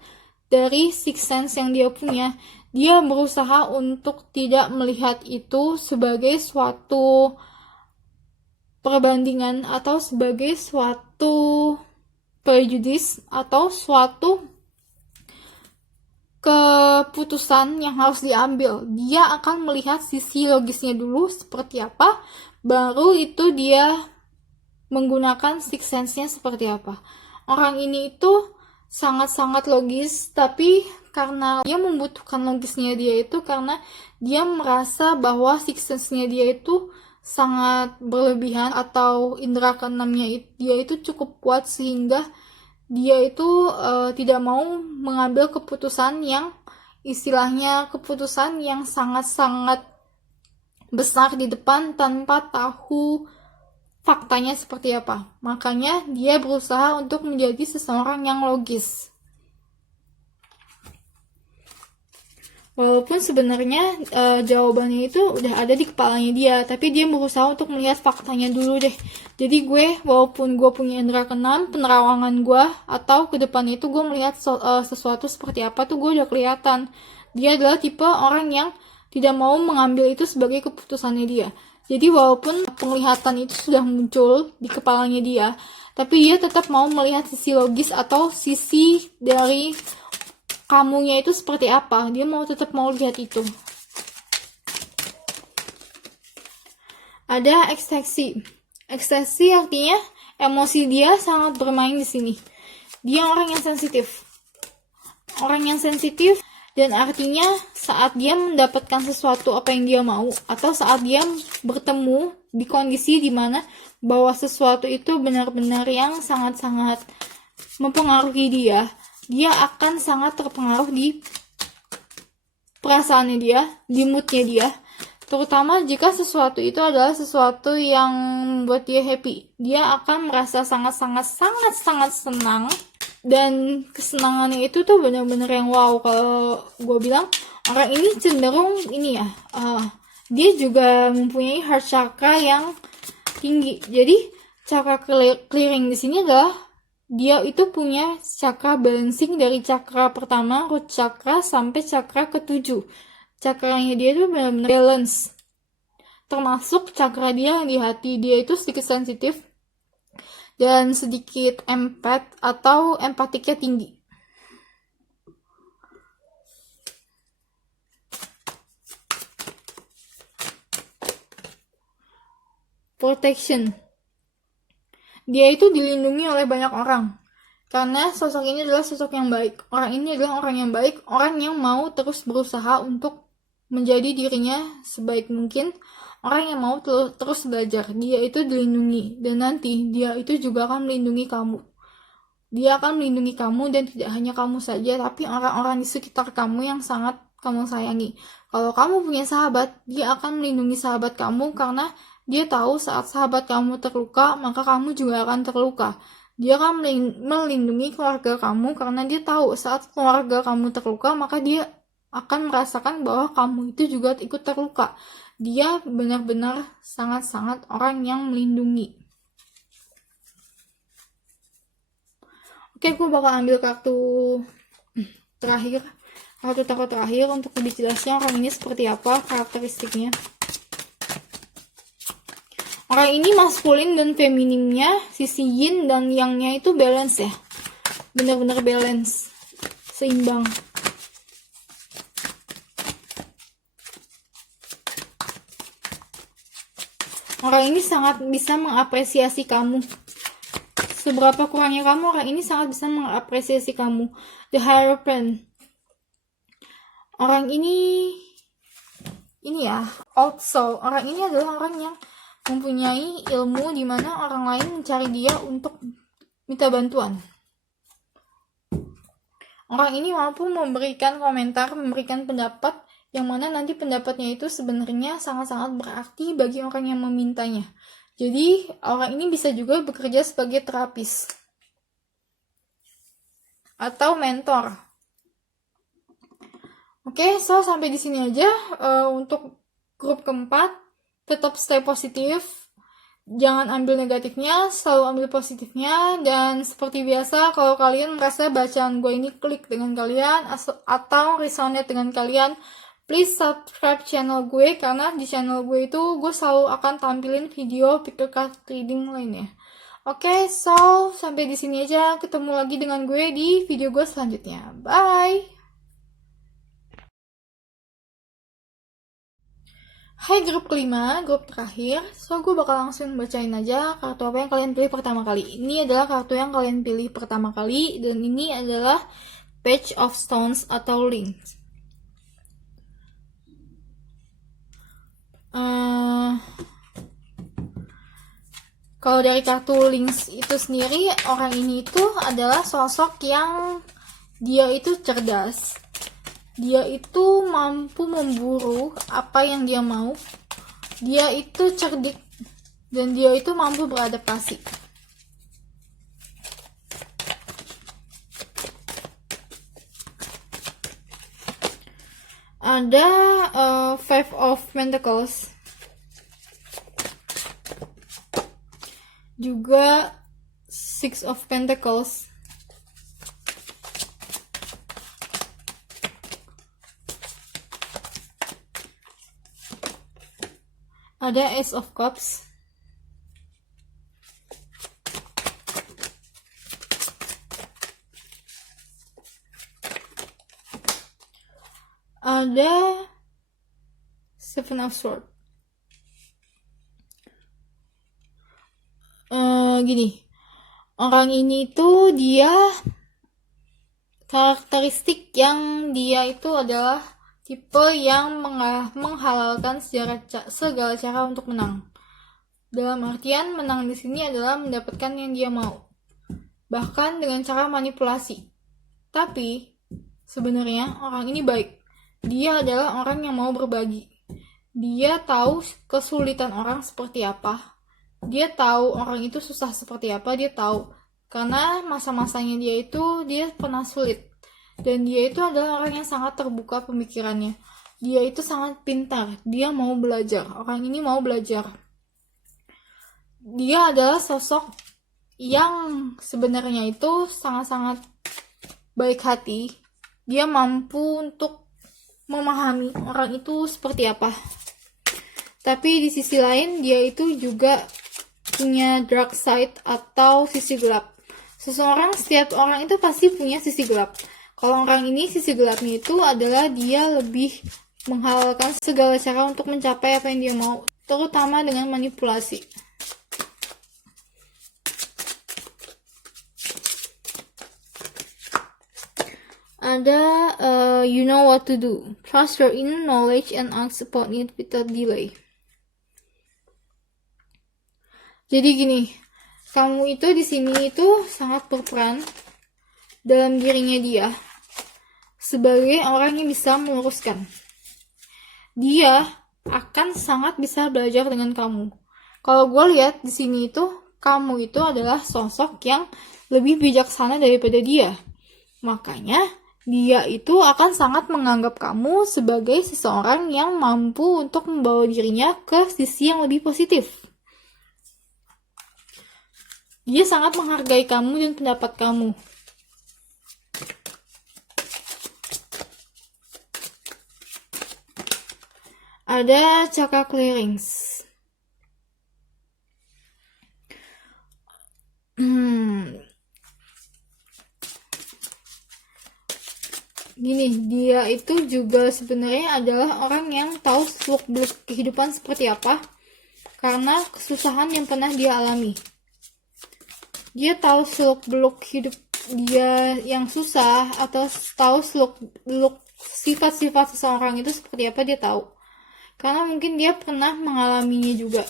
dari sixth sense yang dia punya, dia berusaha untuk tidak melihat itu sebagai suatu perbandingan atau sebagai suatu prejudis atau suatu keputusan yang harus diambil. Dia akan melihat sisi logisnya dulu seperti apa, baru itu dia menggunakan sixth sense-nya seperti apa. Orang ini itu sangat-sangat logis, tapi karena dia membutuhkan logisnya dia itu karena dia merasa bahwa sixth sense-nya dia itu sangat berlebihan atau indera keenamnya dia itu cukup kuat sehingga dia itu tidak mau mengambil keputusan yang istilahnya keputusan yang sangat-sangat besar di depan tanpa tahu faktanya seperti apa. Makanya dia berusaha untuk menjadi seseorang yang logis. Walaupun sebenarnya jawabannya itu udah ada di kepalanya dia, tapi dia berusaha untuk melihat faktanya dulu deh. Jadi gue, walaupun gue punya indera keenam, penerawangan gue atau ke depannya itu gue melihat sesuatu seperti apa tuh gue udah kelihatan. Dia adalah tipe orang yang tidak mau mengambil itu sebagai keputusannya dia. Jadi walaupun penglihatan itu sudah muncul di kepalanya dia, tapi dia tetap mau melihat sisi logis atau sisi dari kamunya itu seperti apa. Dia tetap mau lihat itu. Ada ekstasi. Ekstasi artinya emosi dia sangat bermain di sini. Dia orang yang sensitif. Orang yang sensitif dan artinya saat dia mendapatkan sesuatu apa yang dia mau atau saat dia bertemu di kondisi dimana bahwa sesuatu itu benar-benar yang sangat-sangat mempengaruhi dia akan sangat terpengaruh di perasaannya dia, di moodnya dia. Terutama jika sesuatu itu adalah sesuatu yang membuat dia happy. Dia akan merasa sangat-sangat senang. Dan kesenangannya itu tuh benar-benar yang wow. Kalau gue bilang, orang ini cenderung ini ya, dia juga mempunyai heart chakra yang tinggi. Jadi, chakra clearing di sini adalah dia itu punya chakra balancing dari chakra pertama, root chakra, sampai chakra ke-7. Cakranya dia itu benar-benar balance. Termasuk chakra dia yang di hati. Dia itu sedikit sensitif dan sedikit empath atau empatiknya tinggi. Protection. Dia itu dilindungi oleh banyak orang. Karena sosok ini adalah sosok yang baik. Orang ini adalah orang yang baik, orang yang mau terus berusaha untuk menjadi dirinya sebaik mungkin, orang yang mau terus belajar. Dia itu dilindungi, dan nanti dia itu juga akan melindungi kamu. Dia akan melindungi kamu, dan tidak hanya kamu saja, tapi orang-orang di sekitar kamu yang sangat kamu sayangi. Kalau kamu punya sahabat, dia akan melindungi sahabat kamu karena dia tahu saat sahabat kamu terluka, maka kamu juga akan terluka. Dia akan melindungi keluarga kamu karena dia tahu saat keluarga kamu terluka, maka dia akan merasakan bahwa kamu itu juga ikut terluka. Dia benar-benar sangat-sangat orang yang melindungi. Oke, gue bakal ambil kartu terakhir. Kartu tarot terakhir untuk lebih jelasnya orang ini seperti apa karakteristiknya. Orang ini maskulin dan feminimnya, sisi yin dan yang-nya itu balance ya. Benar-benar balance. Seimbang. Orang ini sangat bisa mengapresiasi kamu. Seberapa kurangnya kamu, orang ini sangat bisa mengapresiasi kamu. The Hierophant. Orang ini ya, old soul. Orang ini adalah orang yang mempunyai ilmu di mana orang lain mencari dia untuk minta bantuan. Orang ini mampu memberikan komentar, memberikan pendapat yang mana nanti pendapatnya itu sebenarnya sangat-sangat berarti bagi orang yang memintanya. Jadi orang ini bisa juga bekerja sebagai terapis atau mentor. Oke, so sampai di sini aja untuk grup keempat. Tetap stay positif, jangan ambil negatifnya, selalu ambil positifnya, dan seperti biasa kalau kalian merasa bacaan gue ini klik dengan kalian atau resonate dengan kalian, please subscribe channel gue karena di channel gue itu gue selalu akan tampilin video picture card reading lainnya. Oke, so sampai di sini aja, ketemu lagi dengan gue di video gue selanjutnya. Bye. Hai grup kelima, grup terakhir. So gue bakal langsung bacain aja kartu apa yang kalian pilih pertama kali. Ini adalah kartu yang kalian pilih pertama kali, dan ini adalah Page of Stones atau Links. Kalau dari kartu Links itu sendiri, orang ini itu adalah sosok yang dia itu cerdas. Dia itu mampu memburu apa yang dia mau. Dia itu cerdik dan dia itu mampu beradaptasi. Ada Five of Pentacles. Juga Six of Pentacles. Ada Ace of Cups. Ada Seven of Swords. Gini, orang ini tuh dia karakteristik yang dia itu adalah tipe yang menghalalkan segala cara untuk menang. Dalam artian menang di sini adalah mendapatkan yang dia mau, bahkan dengan cara manipulasi. Tapi sebenarnya orang ini baik. Dia adalah orang yang mau berbagi. Dia tahu kesulitan orang seperti apa. Dia tahu orang itu susah seperti apa. Dia tahu karena masa-masanya dia pernah sulit. Dan dia itu adalah orang yang sangat terbuka pemikirannya. Dia itu sangat pintar. Dia mau belajar. Orang ini mau belajar. Dia adalah sosok yang sebenarnya itu sangat-sangat baik hati. Dia mampu untuk memahami orang itu seperti apa. Tapi di sisi lain dia itu juga punya dark side atau sisi gelap. Setiap orang itu pasti punya sisi gelap. Kalau orang ini sisi gelapnya itu adalah dia lebih menghalalkan segala cara untuk mencapai apa yang dia mau, terutama dengan manipulasi. Ada you know what to do. Trust your inner knowledge and act upon it without delay. Jadi gini, kamu itu di sini itu sangat berperan dalam dirinya dia sebagai orang yang bisa meluruskan. Dia akan sangat bisa belajar dengan kamu. Kalau gue lihat di sini itu kamu itu adalah sosok yang lebih bijaksana daripada dia. Makanya dia itu akan sangat menganggap kamu sebagai seseorang yang mampu untuk membawa dirinya ke sisi yang lebih positif. Dia sangat menghargai kamu dan pendapat kamu. Ada Chakra Clearings. Gini, dia itu juga sebenarnya adalah orang yang tahu seluk-beluk kehidupan seperti apa karena kesusahan yang pernah dia alami. Dia tahu seluk-beluk hidup dia yang susah atau tahu seluk-beluk sifat-sifat seseorang itu seperti apa, dia tahu. Karena mungkin dia pernah mengalaminya juga.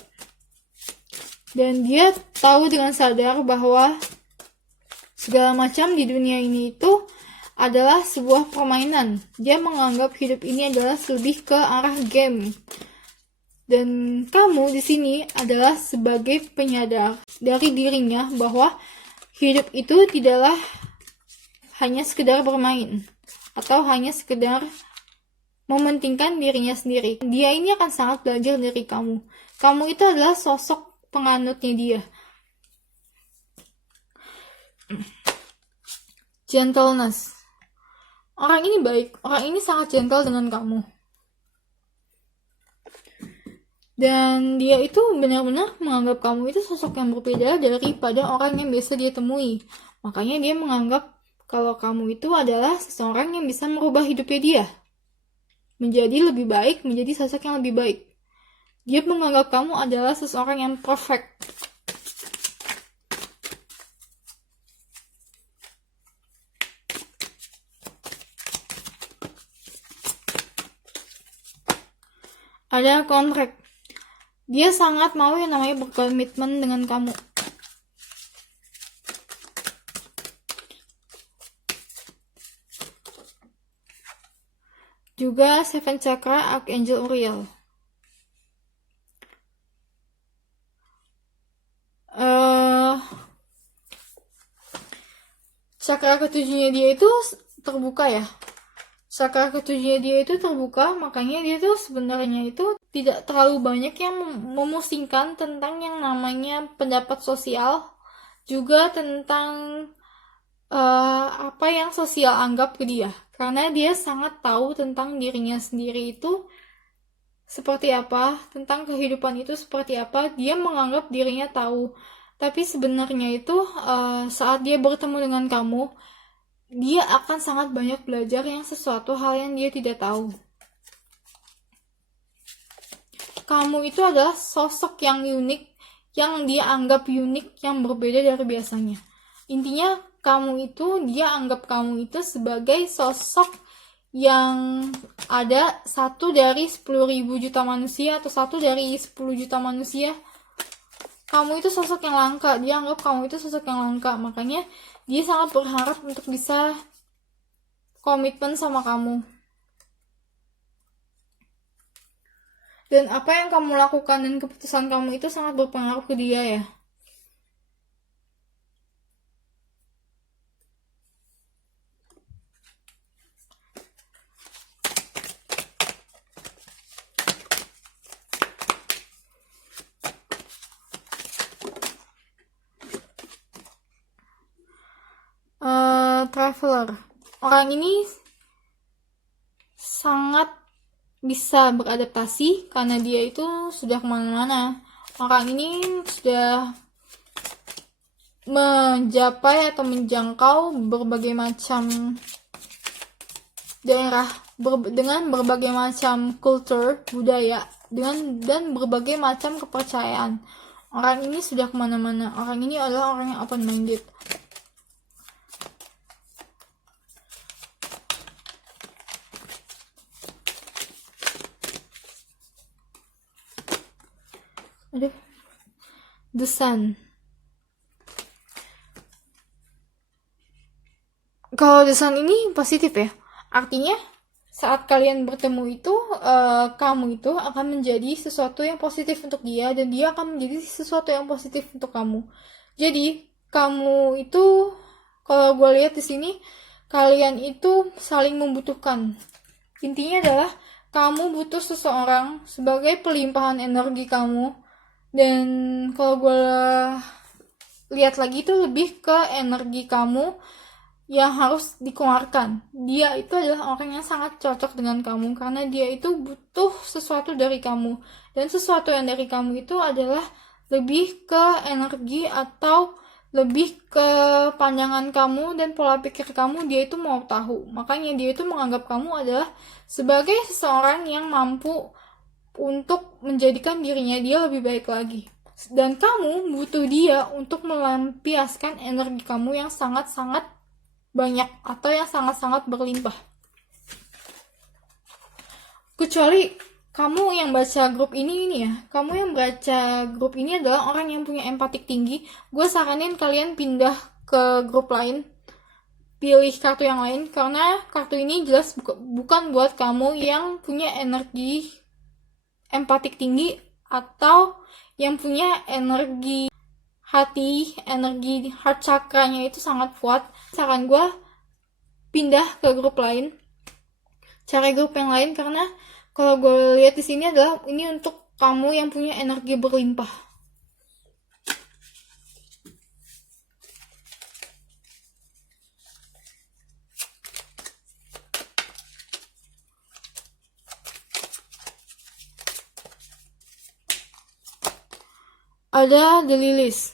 Dan dia tahu dengan sadar bahwa segala macam di dunia ini itu adalah sebuah permainan. Dia menganggap hidup ini adalah lebih ke arah game. Dan kamu di sini adalah sebagai penyadar dari dirinya bahwa hidup itu tidaklah hanya sekedar bermain atau hanya sekedar mementingkan dirinya sendiri. Dia ini akan sangat belajar dari kamu. Kamu itu adalah sosok penganutnya dia. Gentleness. Orang ini baik. Orang ini sangat gentle dengan kamu. Dan dia itu benar-benar menganggap kamu itu sosok yang berbeda daripada orang yang biasa dia temui. Makanya dia menganggap kalau kamu itu adalah seseorang yang bisa merubah hidupnya dia menjadi lebih baik, menjadi sosok yang lebih baik. Dia menganggap kamu adalah seseorang yang perfect. ada kontrak. Dia sangat mau yang namanya berkomitmen dengan kamu. Juga Seven Chakra Archangel Uriel. Chakra ketujuhnya dia itu terbuka ya. Chakra ketujuhnya dia itu terbuka, makanya dia tuh sebenarnya itu tidak terlalu banyak yang memusingkan tentang yang namanya pendapat sosial, juga tentang apa yang sosial anggap ke dia. Karena dia sangat tahu tentang dirinya sendiri itu seperti apa, tentang kehidupan itu seperti apa. Dia menganggap dirinya tahu. Tapi sebenarnya itu saat dia bertemu dengan kamu, dia akan sangat banyak belajar yang sesuatu hal yang dia tidak tahu. Kamu itu adalah sosok yang unik, yang dia anggap unik, yang berbeda dari biasanya. Intinya kamu itu, dia anggap kamu itu sebagai sosok yang ada satu dari 10.000 juta manusia atau satu dari 10 juta manusia. Kamu itu sosok yang langka, dia anggap kamu itu sosok yang langka, makanya dia sangat berharap untuk bisa komitmen sama kamu. Dan apa yang kamu lakukan dan keputusan kamu itu sangat berpengaruh ke dia ya. Traveler. Orang ini sangat bisa beradaptasi karena dia itu sudah kemana-mana. Orang ini sudah mencapai atau menjangkau berbagai macam daerah dengan berbagai macam kultur, budaya, dan berbagai macam kepercayaan. Orang ini sudah kemana-mana. Orang ini adalah orang yang open-minded. The Sun. Kalau The Sun ini positif ya. Artinya saat kalian bertemu itu, kamu itu akan menjadi sesuatu yang positif untuk dia, dan dia akan menjadi sesuatu yang positif untuk kamu. Jadi kamu itu, kalau gue lihat di sini, kalian itu saling membutuhkan. Intinya adalah kamu butuh seseorang sebagai pelimpahan energi kamu. Dan kalau gue lihat lagi itu lebih ke energi kamu yang harus dikeluarkan. Dia itu adalah orang yang sangat cocok dengan kamu karena dia itu butuh sesuatu dari kamu. Dan sesuatu yang dari kamu itu adalah lebih ke energi atau lebih ke pandangan kamu dan pola pikir kamu. Dia itu mau tahu. Makanya dia itu menganggap kamu adalah sebagai seseorang yang mampu untuk menjadikan dirinya dia lebih baik lagi. Dan kamu butuh dia untuk melampiaskan energi kamu yang sangat-sangat banyak atau yang sangat-sangat berlimpah. Kecuali kamu yang baca grup ini ya, kamu yang baca grup ini adalah orang yang punya empatik tinggi, gue saranin kalian pindah ke grup lain, pilih kartu yang lain, karena kartu ini jelas bukan buat kamu yang punya energi empatik tinggi atau yang punya energi hati, energi heart chakranya itu sangat kuat. Saran gue pindah ke grup lain, cari grup yang lain, karena kalau gue lihat di sini adalah ini untuk kamu yang punya energi berlimpah. Ada The Lilies.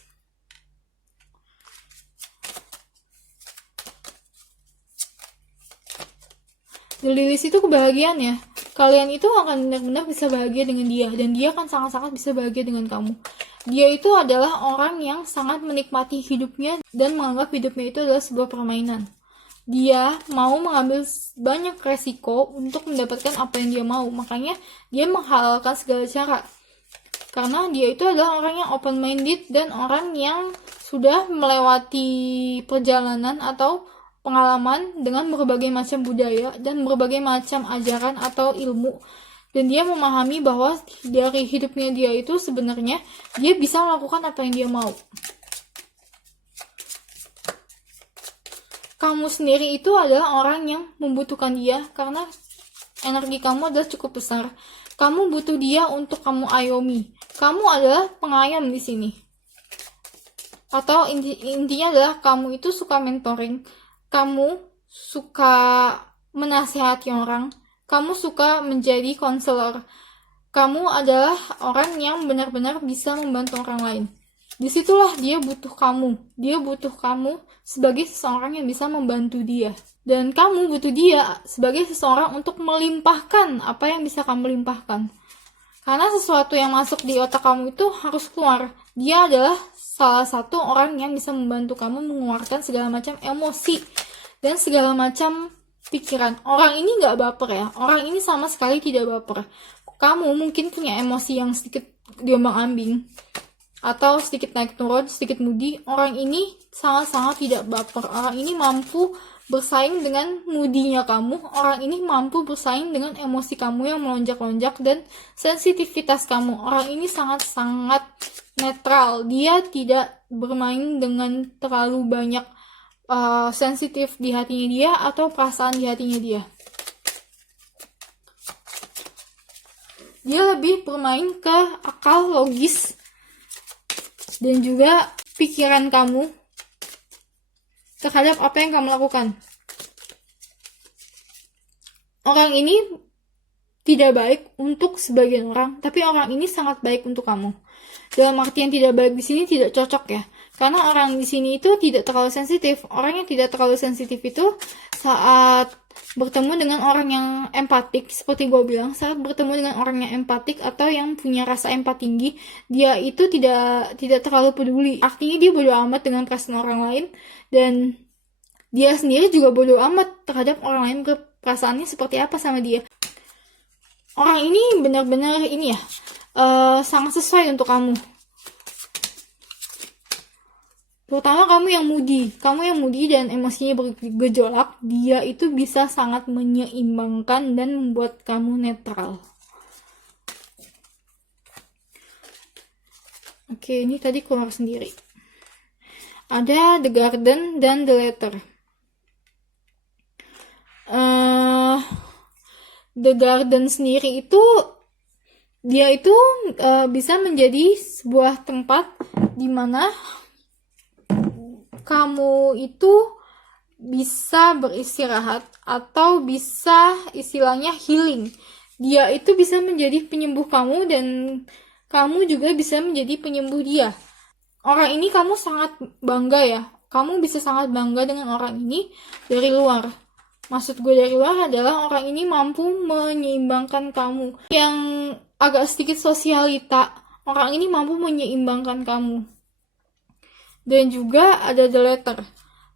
The Lilies itu kebahagiaan ya. Kalian itu akan benar-benar bisa bahagia dengan dia, dan dia akan sangat-sangat bisa bahagia dengan kamu. Dia itu adalah orang yang sangat menikmati hidupnya dan menganggap hidupnya itu adalah sebuah permainan. dia mau mengambil banyak resiko untuk mendapatkan apa yang dia mau. Makanya dia menghalalkan segala cara. Karena dia itu adalah orang yang open minded dan orang yang sudah melewati perjalanan atau pengalaman dengan berbagai macam budaya dan berbagai macam ajaran atau ilmu. Dan dia memahami bahwa dari hidupnya dia itu sebenarnya dia bisa melakukan apa yang dia mau. Kamu sendiri itu adalah orang yang membutuhkan dia karena energi kamu adalah cukup besar. Kamu butuh dia untuk kamu ayomi. Kamu adalah pengayom di sini. Atau intinya adalah kamu itu suka mentoring. Kamu suka menasihati orang. Kamu suka menjadi konselor. Kamu adalah orang yang benar-benar bisa membantu orang lain. Disitulah dia butuh kamu. Dia butuh kamu sebagai seseorang yang bisa membantu dia. Dan kamu butuh dia sebagai seseorang untuk melimpahkan apa yang bisa kamu limpahkan. Karena sesuatu yang masuk di otak kamu itu harus keluar. Dia adalah salah satu orang yang bisa membantu kamu mengeluarkan segala macam emosi dan segala macam pikiran. Orang ini gak baper ya. Orang ini sama sekali tidak baper. Kamu mungkin punya emosi yang sedikit diombang-ambing atau sedikit naik turun, sedikit moody. Orang ini sangat-sangat tidak baper. Orang ini mampu bersaing dengan moodinya kamu. Orang ini mampu bersaing dengan emosi kamu yang melonjak-lonjak dan sensitivitas kamu. Orang ini sangat-sangat netral. Dia tidak bermain dengan terlalu banyak sensitif di hatinya dia atau perasaan di hatinya dia. Dia lebih bermain ke akal logis dan juga pikiran kamu terhadap apa yang kamu lakukan. Orang ini tidak baik untuk sebagian orang, tapi orang ini sangat baik untuk kamu. Dalam artian tidak baik di sini tidak cocok ya. Karena orang di sini itu tidak terlalu sensitif. Orang yang tidak terlalu sensitif itu saat bertemu dengan orang yang empatik, seperti gue bilang, saat bertemu dengan orang yang empatik atau yang punya rasa empat tinggi, dia itu tidak terlalu peduli. Artinya dia bodo amat dengan perasaan orang lain, dan dia sendiri juga bodo amat terhadap orang lain perasaannya seperti apa sama dia. Orang ini benar-benar ini ya, sangat sesuai untuk kamu. Terutama kamu yang moody dan emosinya bergejolak, dia itu bisa sangat menyeimbangkan dan membuat kamu netral. Oke, ini tadi keluar sendiri. Ada The Garden dan The Letter. The Garden sendiri itu dia itu bisa menjadi sebuah tempat di mana kamu itu bisa beristirahat atau bisa istilahnya healing. Dia itu bisa menjadi penyembuh kamu dan kamu juga bisa menjadi penyembuh dia. Orang ini kamu sangat bangga ya. Kamu bisa sangat bangga dengan orang ini dari luar. Maksud gue dari luar adalah orang ini mampu menyeimbangkan kamu. Yang agak sedikit sosialita, orang ini mampu menyeimbangkan kamu. Dan juga ada The Letter.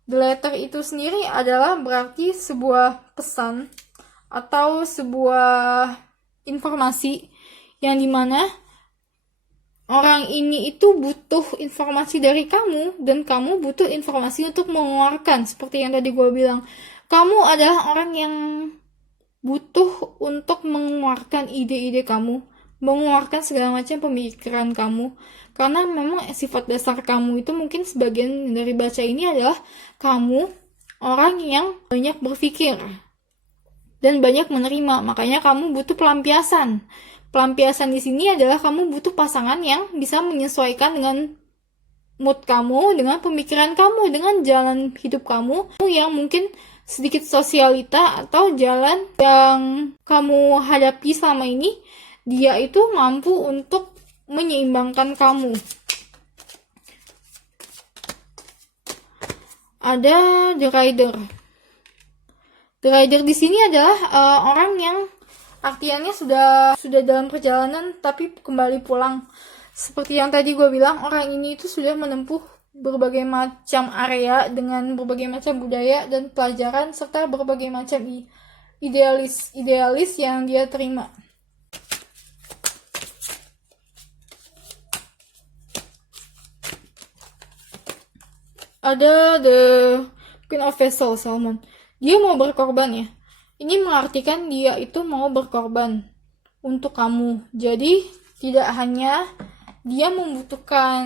The Letter itu sendiri adalah berarti sebuah pesan atau sebuah informasi yang dimana orang ini itu butuh informasi dari kamu dan kamu butuh informasi untuk mengeluarkan. Seperti yang tadi gue bilang, kamu adalah orang yang butuh untuk mengeluarkan ide-ide kamu, mengeluarkan segala macam pemikiran kamu. Karena memang sifat dasar kamu itu mungkin sebagian dari baca ini adalah kamu orang yang banyak berpikir dan banyak menerima. Makanya kamu butuh pelampiasan. Pelampiasan di sini adalah kamu butuh pasangan yang bisa menyesuaikan dengan mood kamu, dengan pemikiran kamu, dengan jalan hidup kamu yang mungkin sedikit sosialita atau jalan yang kamu hadapi selama ini. Dia itu mampu untuk menyeimbangkan kamu. Ada The Rider. The Rider di sini adalah orang yang artiannya sudah dalam perjalanan tapi kembali pulang. Seperti yang tadi gue bilang, orang ini itu sudah menempuh berbagai macam area dengan berbagai macam budaya dan pelajaran serta berbagai macam idealis yang dia terima. Ada The Queen of Vessels, Salmon. Dia mau berkorban ya. Ini mengartikan dia itu mau berkorban untuk kamu. Jadi tidak hanya dia membutuhkan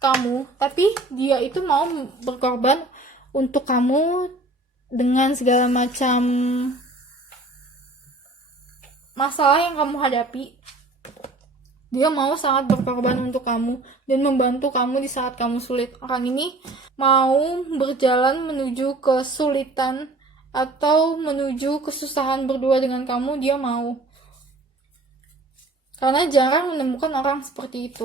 kamu, tapi dia itu mau berkorban untuk kamu dengan segala macam masalah yang kamu hadapi. Dia mau sangat berkorban untuk kamu dan membantu kamu di saat kamu sulit. Orang ini mau berjalan menuju kesulitan atau menuju kesusahan berdua dengan kamu. Dia mau. Karena jarang menemukan orang seperti itu.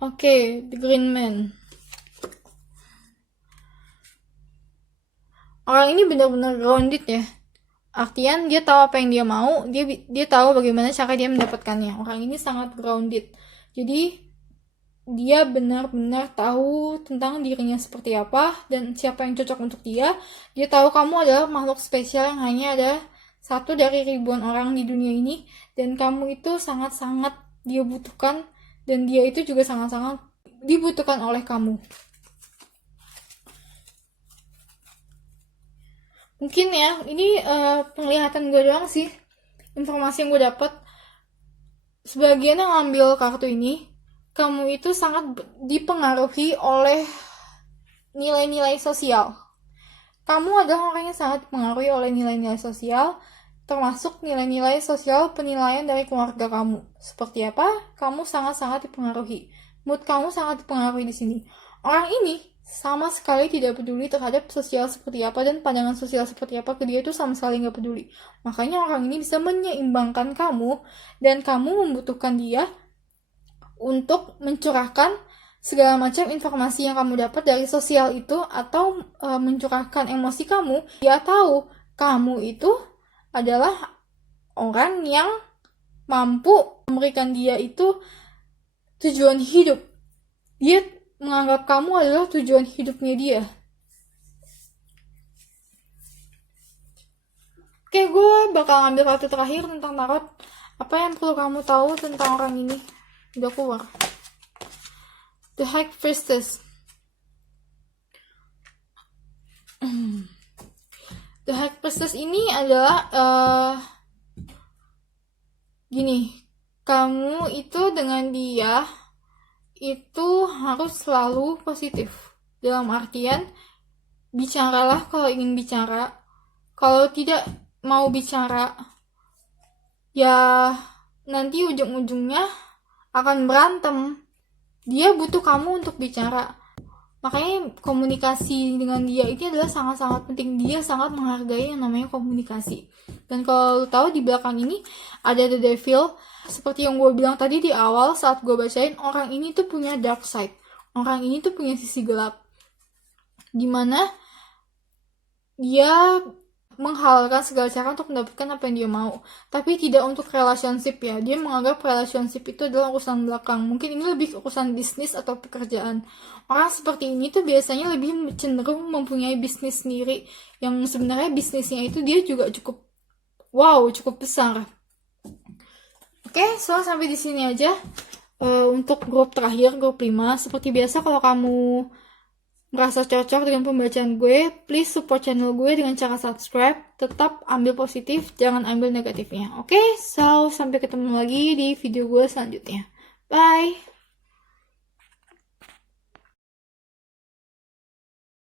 Oke, The Green Man. Orang ini benar-benar grounded ya. Artian dia tahu apa yang dia mau, dia tahu bagaimana cara dia mendapatkannya. Orang ini sangat grounded. Jadi dia benar-benar tahu tentang dirinya seperti apa dan siapa yang cocok untuk dia. Dia tahu kamu adalah makhluk spesial yang hanya ada satu dari ribuan orang di dunia ini, dan kamu itu sangat-sangat dia butuhkan, dan dia itu juga sangat-sangat dibutuhkan oleh kamu. Mungkin ya, ini penglihatan gue doang sih, informasi yang gue dapat. Sebagian yang ambil kartu ini, kamu itu sangat dipengaruhi oleh nilai-nilai sosial. Kamu adalah orang yang sangat dipengaruhi oleh nilai-nilai sosial, termasuk nilai-nilai sosial penilaian dari keluarga kamu. Seperti apa? Kamu sangat-sangat dipengaruhi. Mood kamu sangat dipengaruhi di sini. Orang ini sama sekali tidak peduli terhadap sosial seperti apa dan pandangan sosial seperti apa ke dia itu sama sekali nggak peduli. Makanya orang ini bisa menyeimbangkan kamu dan kamu membutuhkan dia untuk mencurahkan segala macam informasi yang kamu dapat dari sosial itu atau mencurahkan emosi kamu. Dia tahu kamu itu adalah orang yang mampu memberikan dia itu tujuan hidup. Dia menganggap kamu adalah tujuan hidupnya dia. Oke, gue bakal ngambil kartu terakhir tentang tarot. Apa yang perlu kamu tahu tentang orang ini? Udah keluar. The High Priestess. The High Priestess ini adalah gini, kamu itu dengan dia itu harus selalu positif. Dalam artian, bicaralah kalau ingin bicara. Kalau tidak mau bicara, ya nanti ujung-ujungnya akan berantem. Dia butuh kamu untuk bicara. Makanya komunikasi dengan dia ini adalah sangat-sangat penting. Dia sangat menghargai yang namanya komunikasi. Dan kalau lo tahu di belakang ini ada The Devil. Seperti yang gue bilang tadi di awal saat gue bacain, orang ini tuh punya dark side. Orang ini tuh punya sisi gelap. Dimana dia menghalalkan segala cara untuk mendapatkan apa yang dia mau. Tapi tidak untuk relationship ya. Dia menganggap relationship itu adalah urusan belakang. Mungkin ini lebih urusan bisnis atau pekerjaan. Orang seperti ini tuh biasanya lebih cenderung mempunyai bisnis sendiri. Yang sebenarnya bisnisnya itu dia juga cukup besar. Oke, so sampai di sini aja untuk grup terakhir, grup 5. Seperti biasa kalau kamu merasa cocok dengan pembacaan gue, please support channel gue dengan cara subscribe. Tetap ambil positif, jangan ambil negatifnya. Oke, so sampai ketemu lagi di video gue selanjutnya. Bye!